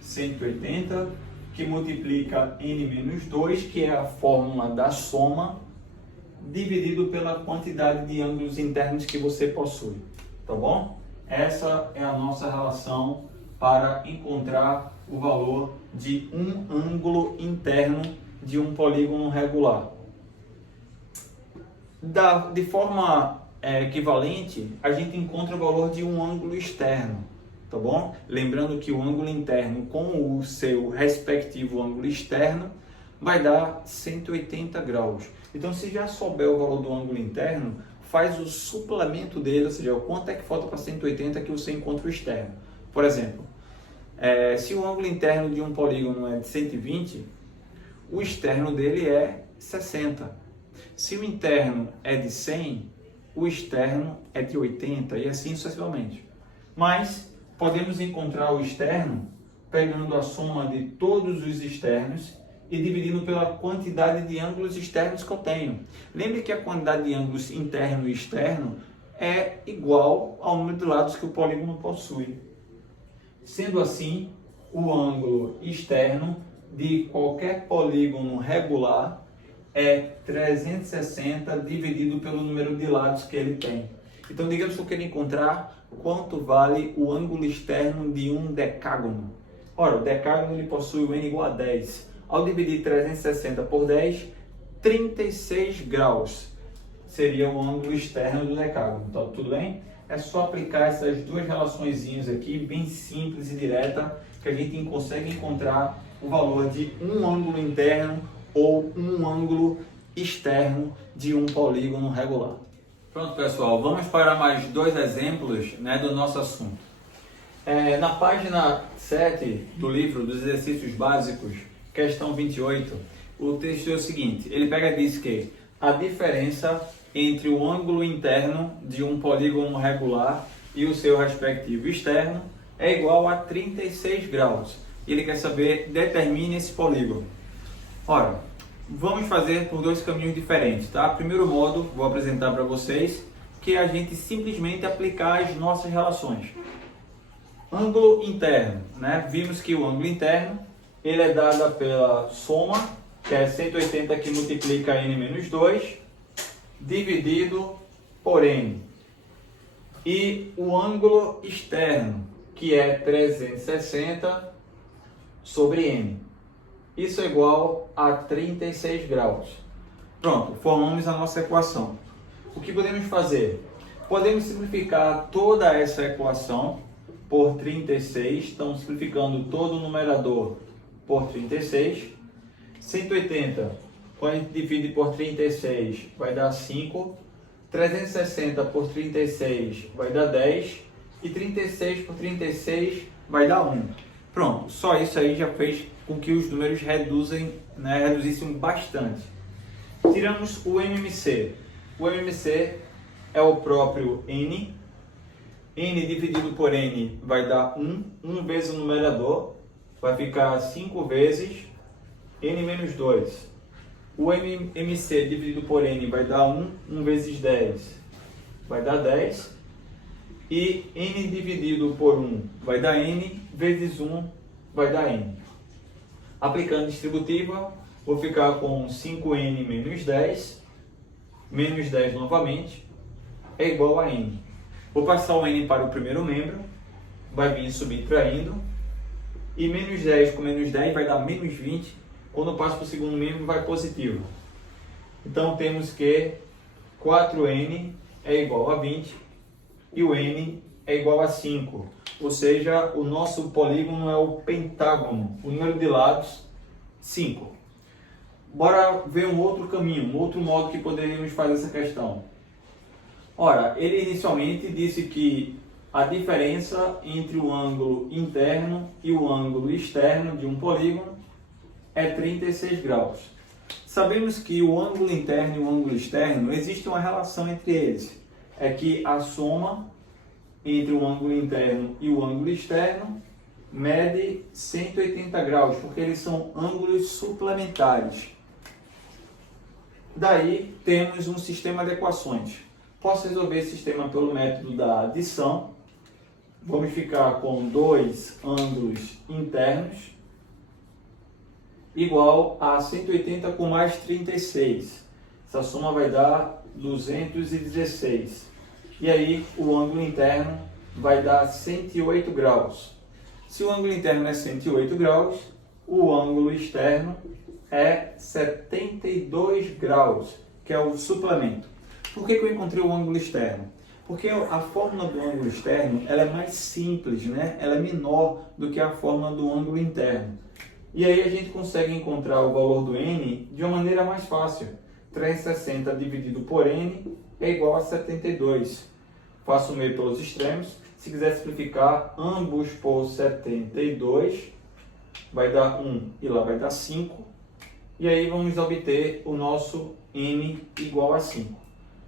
180, que multiplica n menos 2, que é a fórmula da soma, dividido pela quantidade de ângulos internos que você possui. tá bom? Essa é a nossa relação para encontrar o valor de um ângulo interno de um polígono regular. De forma equivalente, a gente encontra o valor de um ângulo externo, tá bom? Lembrando que o ângulo interno com o seu respectivo ângulo externo vai dar 180 graus. Então, se já souber o valor do ângulo interno, faz o suplemento dele, ou seja, o quanto é que falta para 180 que você encontra o externo. Por exemplo, se o ângulo interno de um polígono é de 120, o externo dele é 60. Se o interno é de 100, o externo é de 80 e assim sucessivamente. Mas podemos encontrar o externo pegando a soma de todos os externos e dividindo pela quantidade de ângulos externos que eu tenho. Lembre que a quantidade de ângulos interno e externo é igual ao número de lados que o polígono possui. Sendo assim, o ângulo externo de qualquer polígono regular é 360 dividido pelo número de lados que ele tem. Então, digamos que eu quero encontrar quanto vale o ângulo externo de um decágono. Ora, o decágono ele possui o n igual a 10. Ao dividir 360 por 10, 36 graus seria o ângulo externo do decágono. Então, tudo bem? É só aplicar essas duas relaçõezinhas aqui, bem simples e direta, que a gente consegue encontrar o valor de um ângulo interno ou um ângulo externo de um polígono regular. Pronto, pessoal, vamos para mais dois exemplos, do nosso assunto. Na página 7 do livro dos exercícios básicos, questão 28, o texto é o seguinte, ele pega e diz que a diferença entre o ângulo interno de um polígono regular e o seu respectivo externo é igual a 36 graus. Ele quer saber, determine esse polígono. Ora, vamos fazer por dois caminhos diferentes, tá? Primeiro modo, vou apresentar para vocês, que é a gente simplesmente aplicar as nossas relações. Ângulo interno, Vimos que o ângulo interno, ele é dado pela soma, que é 180 que multiplica n menos 2, dividido por n. E o ângulo externo, que é 360 sobre n. Isso é igual a 36 graus. Pronto, formamos a nossa equação. O que podemos fazer? Podemos simplificar toda essa equação por 36. Então, simplificando todo o numerador por 36. 180, quando a gente divide por 36, vai dar 5. 360 por 36 vai dar 10. E 36 por 36 vai dar 1. Pronto, só isso aí já fez com que os números reduzissem bastante. Tiramos o MMC. O MMC é o próprio n. N dividido por n vai dar 1. 1 vezes o numerador vai ficar 5 vezes n menos 2. O MMC dividido por n vai dar 1. 1 vezes 10 vai dar 10. E n dividido por 1 vai dar n, vezes 1 vai dar n. Aplicando distributiva, vou ficar com 5n menos 10, menos 10 novamente, é igual a n. Vou passar o n para o primeiro membro, vai vir subtraindo, e menos 10 com menos 10 vai dar menos 20, quando eu passo para o segundo membro vai positivo. Então temos que 4n é igual a 20, e o n é igual a 5. Ou seja, o nosso polígono é o pentágono, o número de lados 5. Bora ver um outro caminho, um outro modo que poderíamos fazer essa questão. Ora, ele inicialmente disse que a diferença entre o ângulo interno e o ângulo externo de um polígono é 36 graus. Sabemos que o ângulo interno e o ângulo externo, existe uma relação entre eles. É que a soma entre o ângulo interno e o ângulo externo mede 180 graus, porque eles são ângulos suplementares. Daí temos um sistema de equações. Posso resolver esse sistema pelo método da adição. Vamos ficar com dois ângulos internos igual a 180 com mais 36. Essa soma vai dar 216. e aí o ângulo interno vai dar 108 graus. Se o ângulo interno é 108 graus, o ângulo externo é 72 graus, que é o suplemento. Por que eu encontrei o ângulo externo? Porque a fórmula do ângulo externo ela é mais simples, né? Ela é menor do que a fórmula do ângulo interno. E aí a gente consegue encontrar o valor do n de uma maneira mais fácil. 360 dividido por n é igual a 72. Faço o meio pelos extremos. Se quiser simplificar, ambos por 72 vai dar 1 e lá vai dar 5. E aí vamos obter o nosso n igual a 5.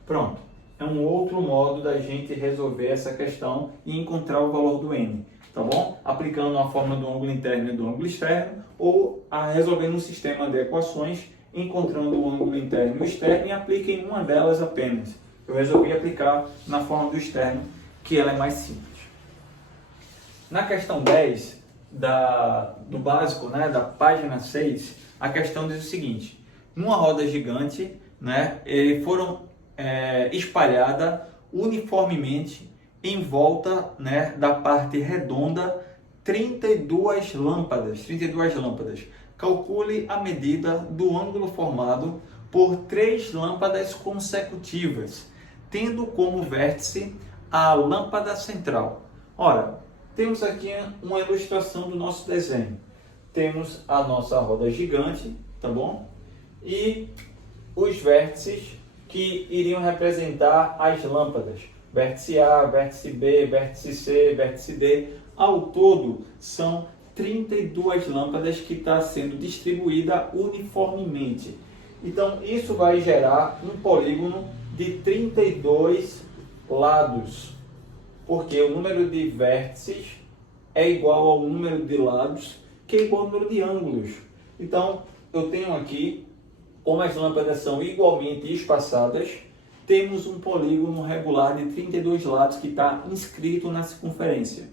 Pronto. É um outro modo da gente resolver essa questão e encontrar o valor do n. Tá bom? Aplicando a fórmula do ângulo interno e do ângulo externo, ou resolvendo um sistema de equações, encontrando o ângulo interno e o externo e aplique em uma delas apenas. Eu resolvi aplicar na forma do externo, que ela é mais simples. Na questão 10 do básico, né, da página 6, a questão diz o seguinte: numa roda gigante, né, foram espalhadas uniformemente em volta, né, da parte redonda 32 lâmpadas. Calcule a medida do ângulo formado por 3 lâmpadas consecutivas, tendo como vértice a lâmpada central. Ora, temos aqui uma ilustração do nosso desenho. Temos a nossa roda gigante, tá bom? E os vértices que iriam representar as lâmpadas. Vértice A, vértice B, vértice C, vértice D. Ao todo, são 32 lâmpadas que está sendo distribuída uniformemente. Então, isso vai gerar um polígono de 32 lados, porque o número de vértices é igual ao número de lados, que é igual ao número de ângulos. Então, eu tenho aqui, como as lâmpadas são igualmente espaçadas, temos um polígono regular de 32 lados que está inscrito na circunferência.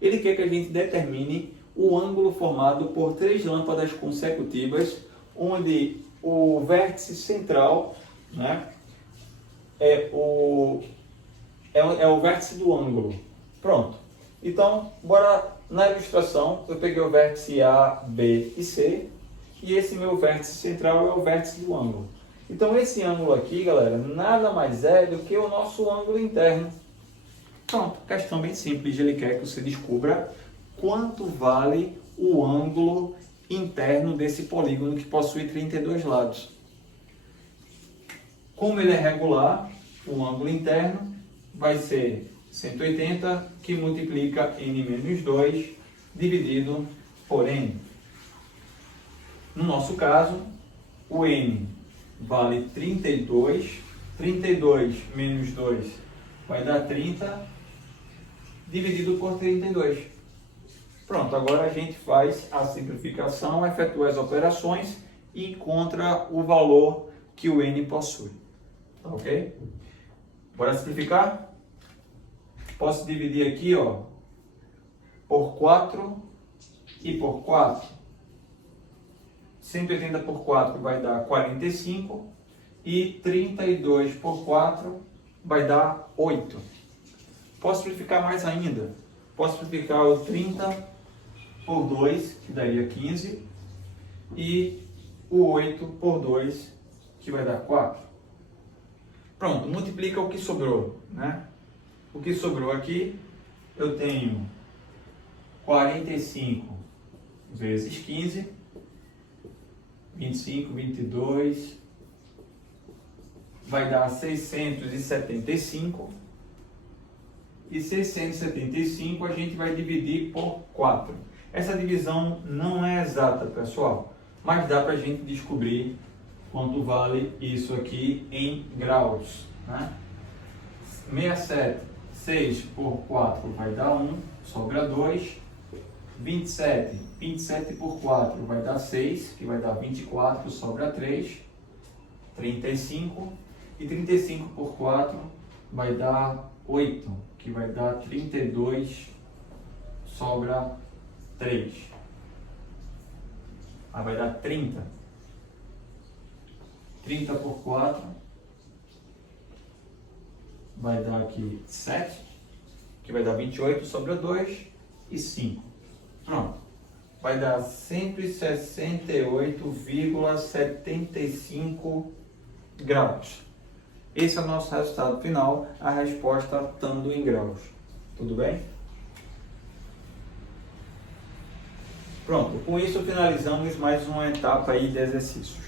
Ele quer que a gente determine o ângulo formado por 3 lâmpadas consecutivas, onde o vértice central, né, é o vértice do ângulo. Pronto. Então, bora na ilustração. Eu peguei o vértice A, B e C, e esse meu vértice central é o vértice do ângulo. Então, esse ângulo aqui, galera, nada mais é do que o nosso ângulo interno. Pronto, questão bem simples. Ele quer que você descubra quanto vale o ângulo interno desse polígono que possui 32 lados. Como ele é regular, o ângulo interno vai ser 180, que multiplica n menos 2, dividido por n. No nosso caso, o n vale 32, 32 menos 2 vai dar 30, dividido por 32. Pronto, agora a gente faz a simplificação, efetua as operações e encontra o valor que o n possui. Tá ok? Bora simplificar? Posso dividir aqui, ó, por 4 e por 4. 180 por 4 vai dar 45 e 32 por 4 vai dar 8. Posso simplificar mais ainda. Posso simplificar o 30 por 2, que daria 15, e o 8 por 2, que vai dar 4. Pronto, multiplica o que sobrou, né? O que sobrou aqui, eu tenho 45 vezes 15, 25, 22, vai dar 675, e 675 a gente vai dividir por 4. Essa divisão não é exata, pessoal, mas dá para a gente descobrir quanto vale isso aqui em graus, né? 67, 6 por 4 vai dar 1, sobra 2. 27, 27 por 4 vai dar 6, que vai dar 24, sobra 3. 35, e 35 por 4 vai dar 8, que vai dar 32, sobra 3. Aí vai dar 30. 30 por 4 vai dar aqui 7, que vai dar 28, sobra 2 e 5. Pronto. Vai dar 168,75 graus. Esse é o nosso resultado final, a resposta estando em graus. Tudo bem? Pronto, com isso finalizamos mais uma etapa aí de exercícios.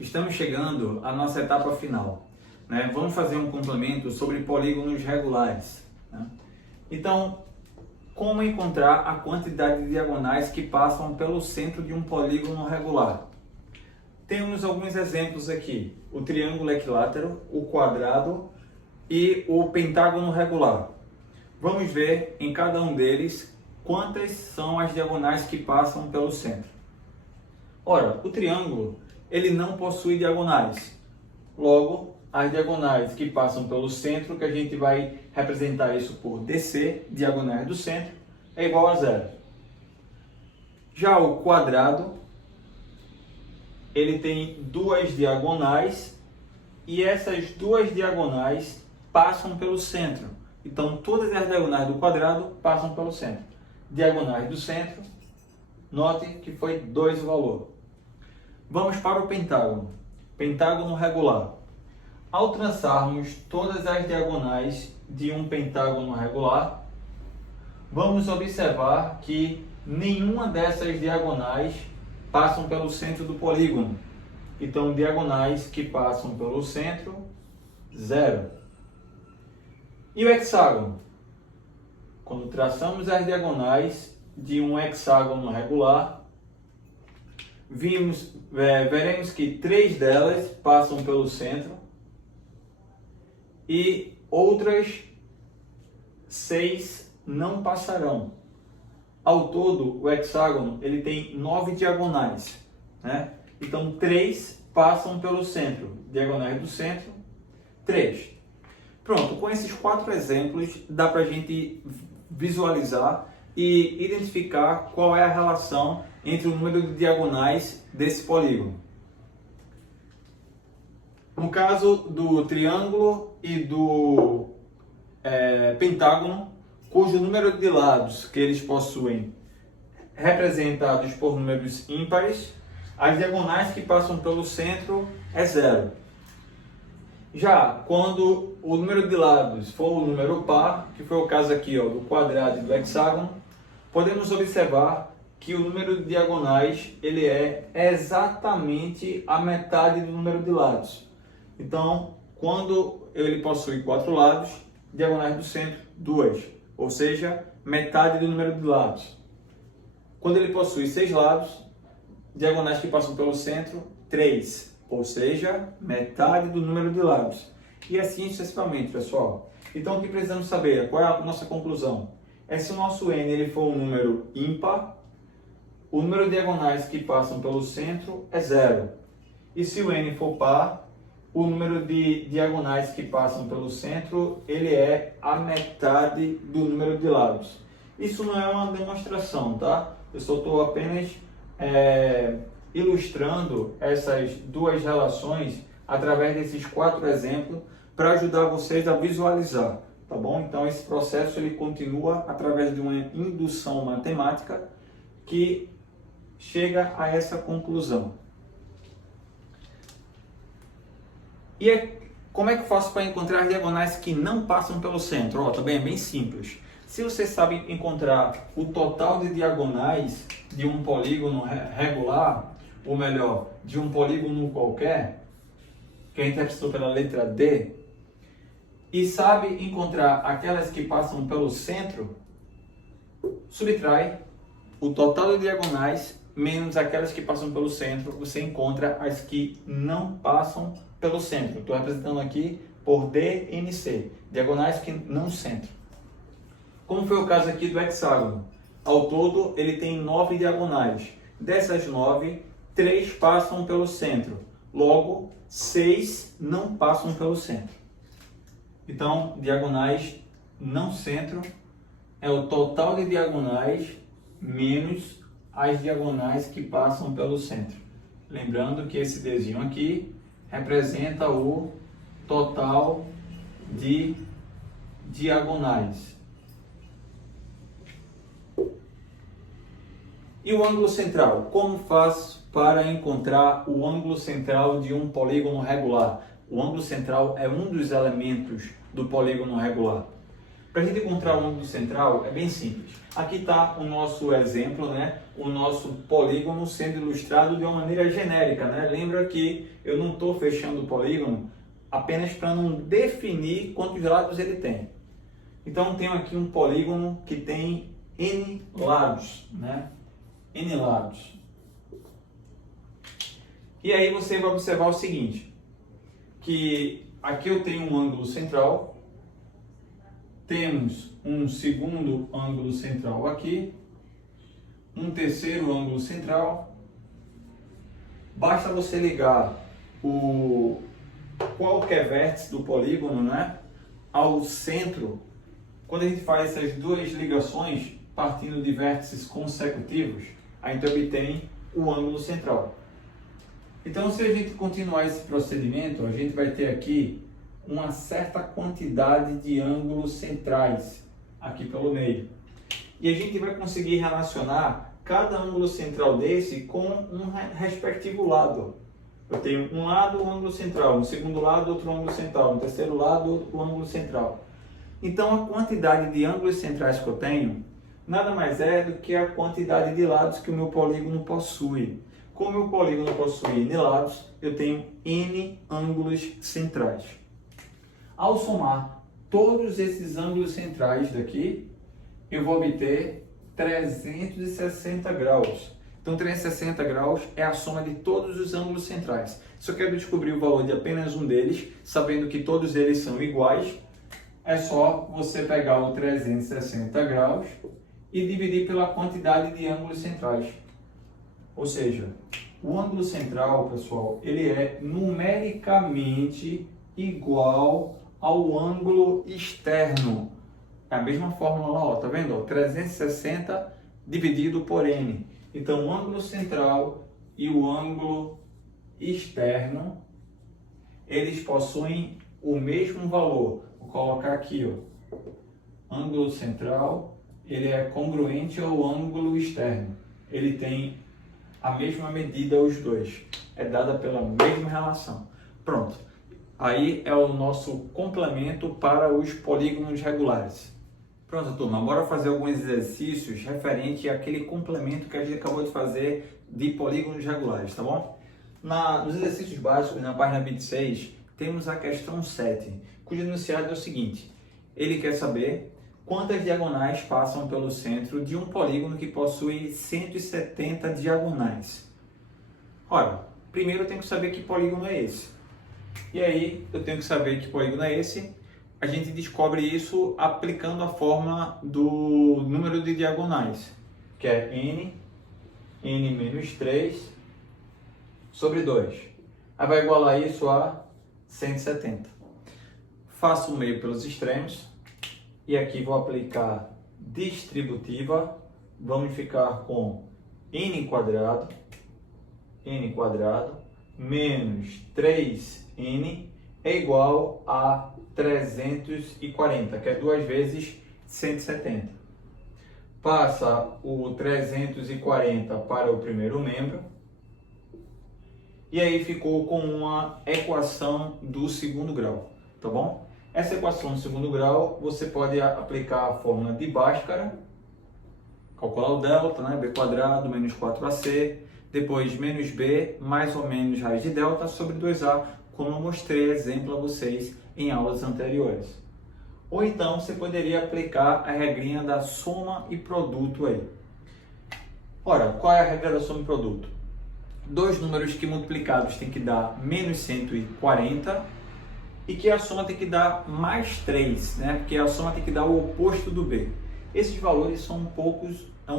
Estamos chegando à nossa etapa final, né? Vamos fazer um complemento sobre polígonos regulares, né? Então, como encontrar a quantidade de diagonais que passam pelo centro de um polígono regular? Temos alguns exemplos aqui: o triângulo equilátero, o quadrado e o pentágono regular. Vamos ver em cada um deles quantas são as diagonais que passam pelo centro. Ora, o triângulo, ele não possui diagonais. Logo, as diagonais que passam pelo centro, que a gente vai representar isso por DC, diagonais do centro, é igual a 0. Já o quadrado, ele tem duas diagonais e essas duas diagonais passam pelo centro. Então, todas as diagonais do quadrado passam pelo centro. Diagonais do centro, note que foi 2 o valor. Vamos para o pentágono. Pentágono regular. Ao traçarmos todas as diagonais de um pentágono regular, vamos observar que nenhuma dessas diagonais passam pelo centro do polígono. Então, diagonais que passam pelo centro, 0. E o hexágono? Quando traçamos as diagonais de um hexágono regular, veremos que 3 delas passam pelo centro e outras 6 não passarão. Ao todo, o hexágono ele tem 9 diagonais, né? Então, 3 passam pelo centro. Diagonais do centro, 3. Pronto, com esses 4 exemplos, dá para a gente visualizar e identificar qual é a relação entre o número de diagonais desse polígono. No caso do triângulo e do pentágono, cujo número de lados que eles possuem representados por números ímpares, as diagonais que passam pelo centro é 0. Já quando o número de lados for o número par, que foi o caso aqui do quadrado e do hexágono, podemos observar que o número de diagonais ele é exatamente a metade do número de lados. Então, quando ele possui 4 lados, diagonais do centro, 2. Ou seja, metade do número de lados. Quando ele possui 6 lados, diagonais que passam pelo centro, 3. Ou seja, metade do número de lados. E assim sucessivamente, pessoal. Então, o que precisamos saber? Qual é a nossa conclusão? É se o nosso n ele for um número ímpar, o número de diagonais que passam pelo centro é 0. E se o n for par, o número de diagonais que passam pelo centro ele é a metade do número de lados. Isso não é uma demonstração, tá? Eu só estou apenas ilustrando essas duas relações através desses 4 exemplos para ajudar vocês a visualizar, tá bom? Então esse processo ele continua através de uma indução matemática que chega a essa conclusão. E como é que eu faço para encontrar as diagonais que não passam pelo centro? Também é bem simples. Se você sabe encontrar o total de diagonais de um polígono regular, ou melhor, de um polígono qualquer, que a gente representou pela letra D, e sabe encontrar aquelas que passam pelo centro, subtrai o total de diagonais menos aquelas que passam pelo centro, você encontra as que não passam pelo centro. Estou representando aqui por DNC, diagonais que não centro. Como foi o caso aqui do hexágono. Ao todo, ele tem 9 diagonais. Dessas 9, 3 passam pelo centro. Logo, 6 não passam pelo centro. Então, diagonais não centro é o total de diagonais menos as diagonais que passam pelo centro. Lembrando que esse Dzinho aqui representa o total de diagonais. E o ângulo central? Como faço para encontrar o ângulo central de um polígono regular? O ângulo central é um dos elementos do polígono regular. Para a gente encontrar o ângulo central é bem simples. Aqui está o nosso exemplo, né? O nosso polígono sendo ilustrado de uma maneira genérica, né? Lembra que eu não estou fechando o polígono apenas para não definir quantos lados ele tem. Então tenho aqui um polígono que tem N lados, né? N lados. E aí você vai observar o seguinte, que aqui eu tenho um ângulo central, temos um segundo ângulo central aqui, um terceiro ângulo central. Basta você ligar qualquer vértice do polígono, né, ao centro. Quando a gente faz essas duas ligações partindo de vértices consecutivos, a gente obtém o ângulo central. Então, se a gente continuar esse procedimento, a gente vai ter aqui uma certa quantidade de ângulos centrais aqui pelo meio. E a gente vai conseguir relacionar cada ângulo central desse com um respectivo lado. Eu tenho um lado, um ângulo central, um segundo lado, outro ângulo central, um terceiro lado, outro ângulo central. Então, a quantidade de ângulos centrais que eu tenho nada mais é do que a quantidade de lados que o meu polígono possui. Como o meu polígono possui N lados, eu tenho N ângulos centrais. Ao somar todos esses ângulos centrais daqui, eu vou obter 360 graus. Então, 360 graus é a soma de todos os ângulos centrais. Se eu quero descobrir o valor de apenas um deles, sabendo que todos eles são iguais, é só você pegar o 360 graus e dividir pela quantidade de ângulos centrais. Ou seja, o ângulo central, pessoal, ele é numericamente igual ao ângulo externo. É a mesma fórmula lá, ó, tá vendo? 360 dividido por N. Então, o ângulo central e o ângulo externo, eles possuem o mesmo valor. Vou colocar aqui, ó. Ângulo central, ele é congruente ao ângulo externo. Ele tem a mesma medida, os dois. É dada pela mesma relação. Pronto. Aí é o nosso complemento para os polígonos regulares. Pronto, turma. Bora fazer alguns exercícios referente àquele complemento que a gente acabou de fazer de polígonos regulares, tá bom? Nos exercícios básicos, na página 26, temos a questão 7, cujo enunciado é o seguinte. Ele quer saber quantas diagonais passam pelo centro de um polígono que possui 170 diagonais. Ora, primeiro eu tenho que saber que polígono é esse. E aí eu tenho que saber que polígono é esse. A gente descobre isso aplicando a fórmula do número de diagonais, que é n menos 3 sobre 2. Aí vai igualar isso a 170. Faço o meio pelos extremos. E aqui vou aplicar distributiva, vamos ficar com n quadrado menos 3n é igual a 340, que é 2 vezes 170. Passa o 340 para o primeiro membro, e aí ficou com uma equação do segundo grau, tá bom? Essa equação do segundo grau, você pode aplicar a fórmula de Bhaskara, calcular o delta, né? B quadrado menos 4ac, depois menos b mais ou menos raiz de delta sobre 2a, como eu mostrei exemplo a vocês em aulas anteriores. Ou então você poderia aplicar a regrinha da soma e produto aí. Ora, qual é a regra da soma e produto? Dois números que multiplicados tem que dar menos 140 e que a soma tem que dar mais 3, né? Porque a soma tem que dar o oposto do b. Esses valores são um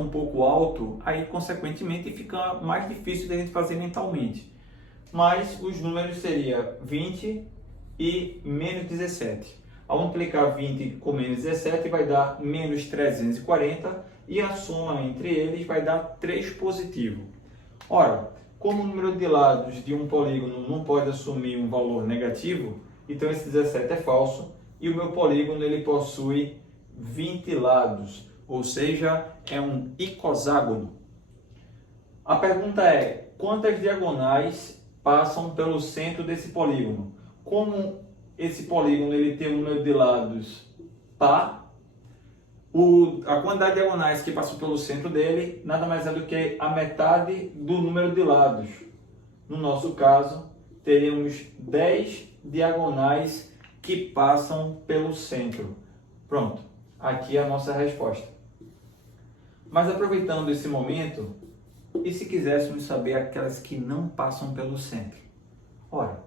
pouco alto, aí consequentemente fica mais difícil de a gente fazer mentalmente. Mas os números seriam 20 e menos 17. Ao multiplicar 20 com menos 17 vai dar menos 340 e a soma entre eles vai dar 3 positivo. Ora, como o número de lados de um polígono não pode assumir um valor negativo, então esse 17 é falso e o meu polígono ele possui 20 lados, ou seja, é um icoságono. A pergunta é, quantas diagonais passam pelo centro desse polígono? Como esse polígono ele tem um número de lados par, a quantidade de diagonais que passam pelo centro dele nada mais é do que a metade do número de lados. No nosso caso, teremos 10 diagonais que passam pelo centro. Pronto, aqui é a nossa resposta. Mas aproveitando esse momento, e se quiséssemos saber aquelas que não passam pelo centro? Ora,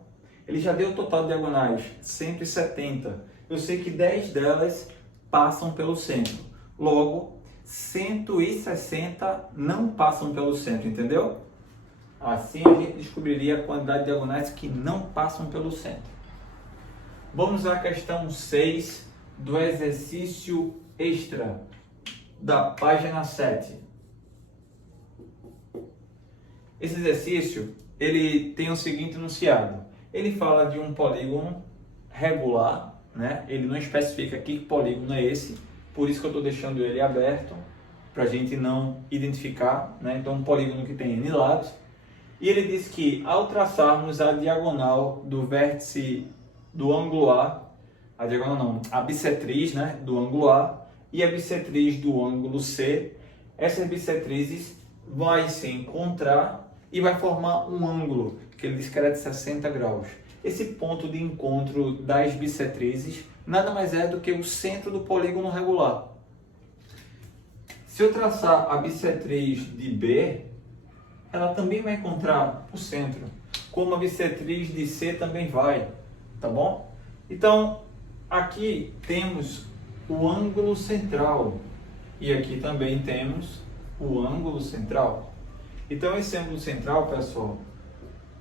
ele já deu o total de diagonais, 170. Eu sei que 10 delas passam pelo centro. Logo, 160 não passam pelo centro, entendeu? Assim a gente descobriria a quantidade de diagonais que não passam pelo centro. Vamos à questão 6 do exercício extra da página 7. Esse exercício ele tem o seguinte enunciado. Ele fala de um polígono regular, né? Ele não especifica que polígono é esse, por isso que eu estou deixando ele aberto, para a gente não identificar, né? Então, um polígono que tem N lados. E ele diz que ao traçarmos a diagonal do vértice do ângulo a diagonal não, a bissetriz, né, do ângulo A e a bissetriz do ângulo C, essas bissetrizes vão se encontrar e vai formar um ângulo, que ele diz que era de 60 graus. Esse ponto de encontro das bissetrizes nada mais é do que o centro do polígono regular. Se eu traçar a bissetriz de B, ela também vai encontrar o centro, como a bissetriz de C também vai, tá bom? Então, aqui temos o ângulo central e aqui também temos o ângulo central. Então, esse ângulo central, pessoal,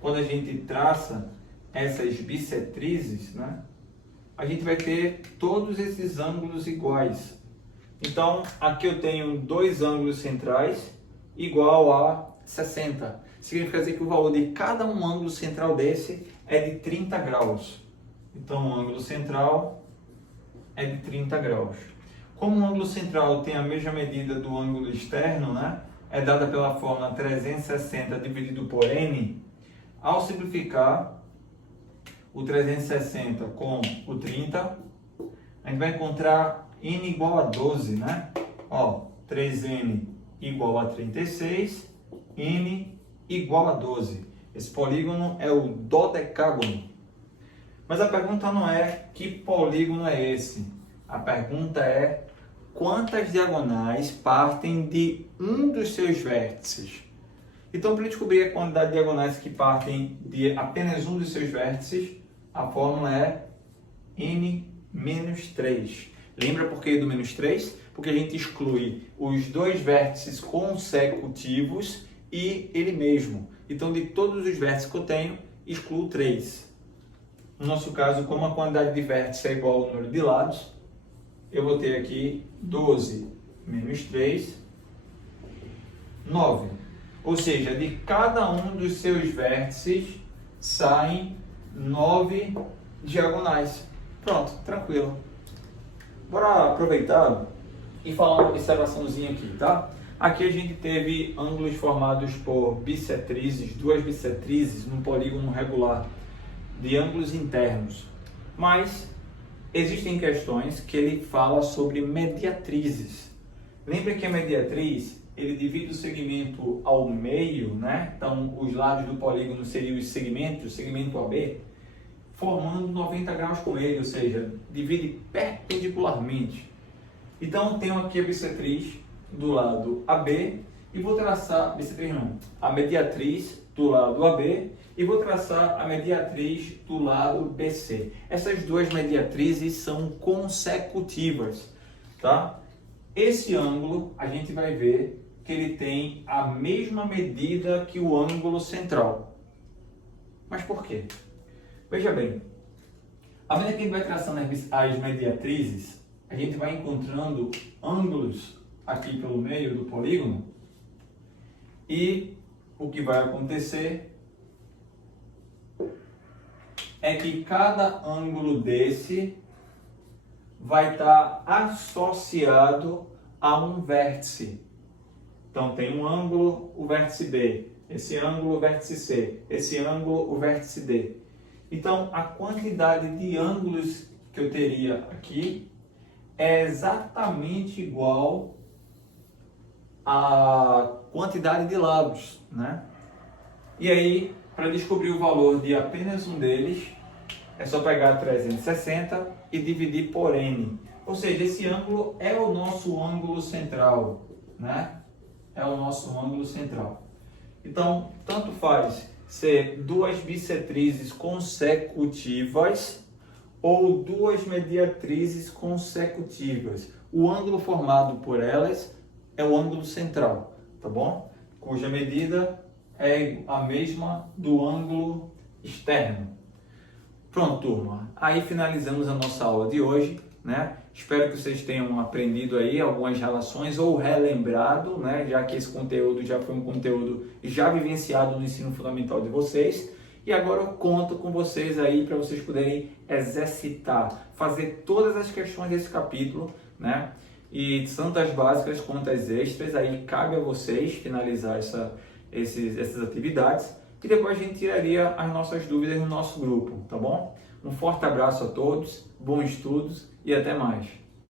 quando a gente traça essas bissetrizes, né, a gente vai ter todos esses ângulos iguais. Então, aqui eu tenho dois ângulos centrais igual a 60. Significa dizer que o valor de cada um ângulo central desse é de 30 graus. Então, o ângulo central é de 30 graus. Como o ângulo central tem a mesma medida do ângulo externo, né, é dada pela fórmula 360 dividido por n, ao simplificar o 360 com o 30, a gente vai encontrar n igual a 12, né? Ó, 3n igual a 36, n igual a 12. Esse polígono é o dodecágono. Mas a pergunta não é que polígono é esse. A pergunta é quantas diagonais partem de um dos seus vértices. Então, para descobrir a quantidade de diagonais que partem de apenas um dos seus vértices, a fórmula é n menos 3. Lembra por que do menos 3? Porque a gente exclui os dois vértices consecutivos e ele mesmo. Então, de todos os vértices que eu tenho, excluo 3. No nosso caso, como a quantidade de vértices é igual ao número de lados, eu vou ter aqui 12 menos 3, 9. Ou seja, de cada um dos seus vértices saem 9 diagonais. Pronto, tranquilo. Bora aproveitar e falar uma observaçãozinha aqui, tá? Aqui a gente teve ângulos formados por bissetrizes, duas bissetrizes num polígono regular de ângulos internos. Mas existem questões que ele fala sobre mediatrizes. Lembra que a mediatriz, ele divide o segmento ao meio, né? Então, os lados do polígono seriam os segmentos, o segmento AB, formando 90 graus com ele, ou seja, divide perpendicularmente. Então, eu tenho aqui a bissetriz do lado AB e vou traçar, bissetriz não, a mediatriz do lado AB e vou traçar a mediatriz do lado BC. Essas duas mediatrizes são consecutivas, tá? Esse ângulo, a gente vai ver que ele tem a mesma medida que o ângulo central. Mas por quê? Veja bem, à medida que a gente vai traçando as mediatrizes, a gente vai encontrando ângulos aqui pelo meio do polígono e o que vai acontecer é que cada ângulo desse vai estar associado a um vértice. Então tem um ângulo, o vértice B, esse ângulo, o vértice C, esse ângulo, o vértice D. Então a quantidade de ângulos que eu teria aqui é exatamente igual à quantidade de lados, né? E aí, para descobrir o valor de apenas um deles, é só pegar 360 e dividir por n. Ou seja, esse ângulo é o nosso ângulo central, né? É o nosso ângulo central. Então, tanto faz ser duas bissetrizes consecutivas ou duas mediatrizes consecutivas. O ângulo formado por elas é o ângulo central, tá bom? Cuja medida é a mesma do ângulo externo. Pronto, turma. Aí finalizamos a nossa aula de hoje, né? Espero que vocês tenham aprendido aí algumas relações ou relembrado, né? Já que esse conteúdo já foi um conteúdo já vivenciado no ensino fundamental de vocês. E agora eu conto com vocês aí para vocês poderem exercitar, fazer todas as questões desse capítulo, né? E tanto as básicas quanto as extras, aí cabe a vocês finalizar essas atividades. E depois a gente tiraria as nossas dúvidas no nosso grupo, tá bom? Um forte abraço a todos, bons estudos e até mais!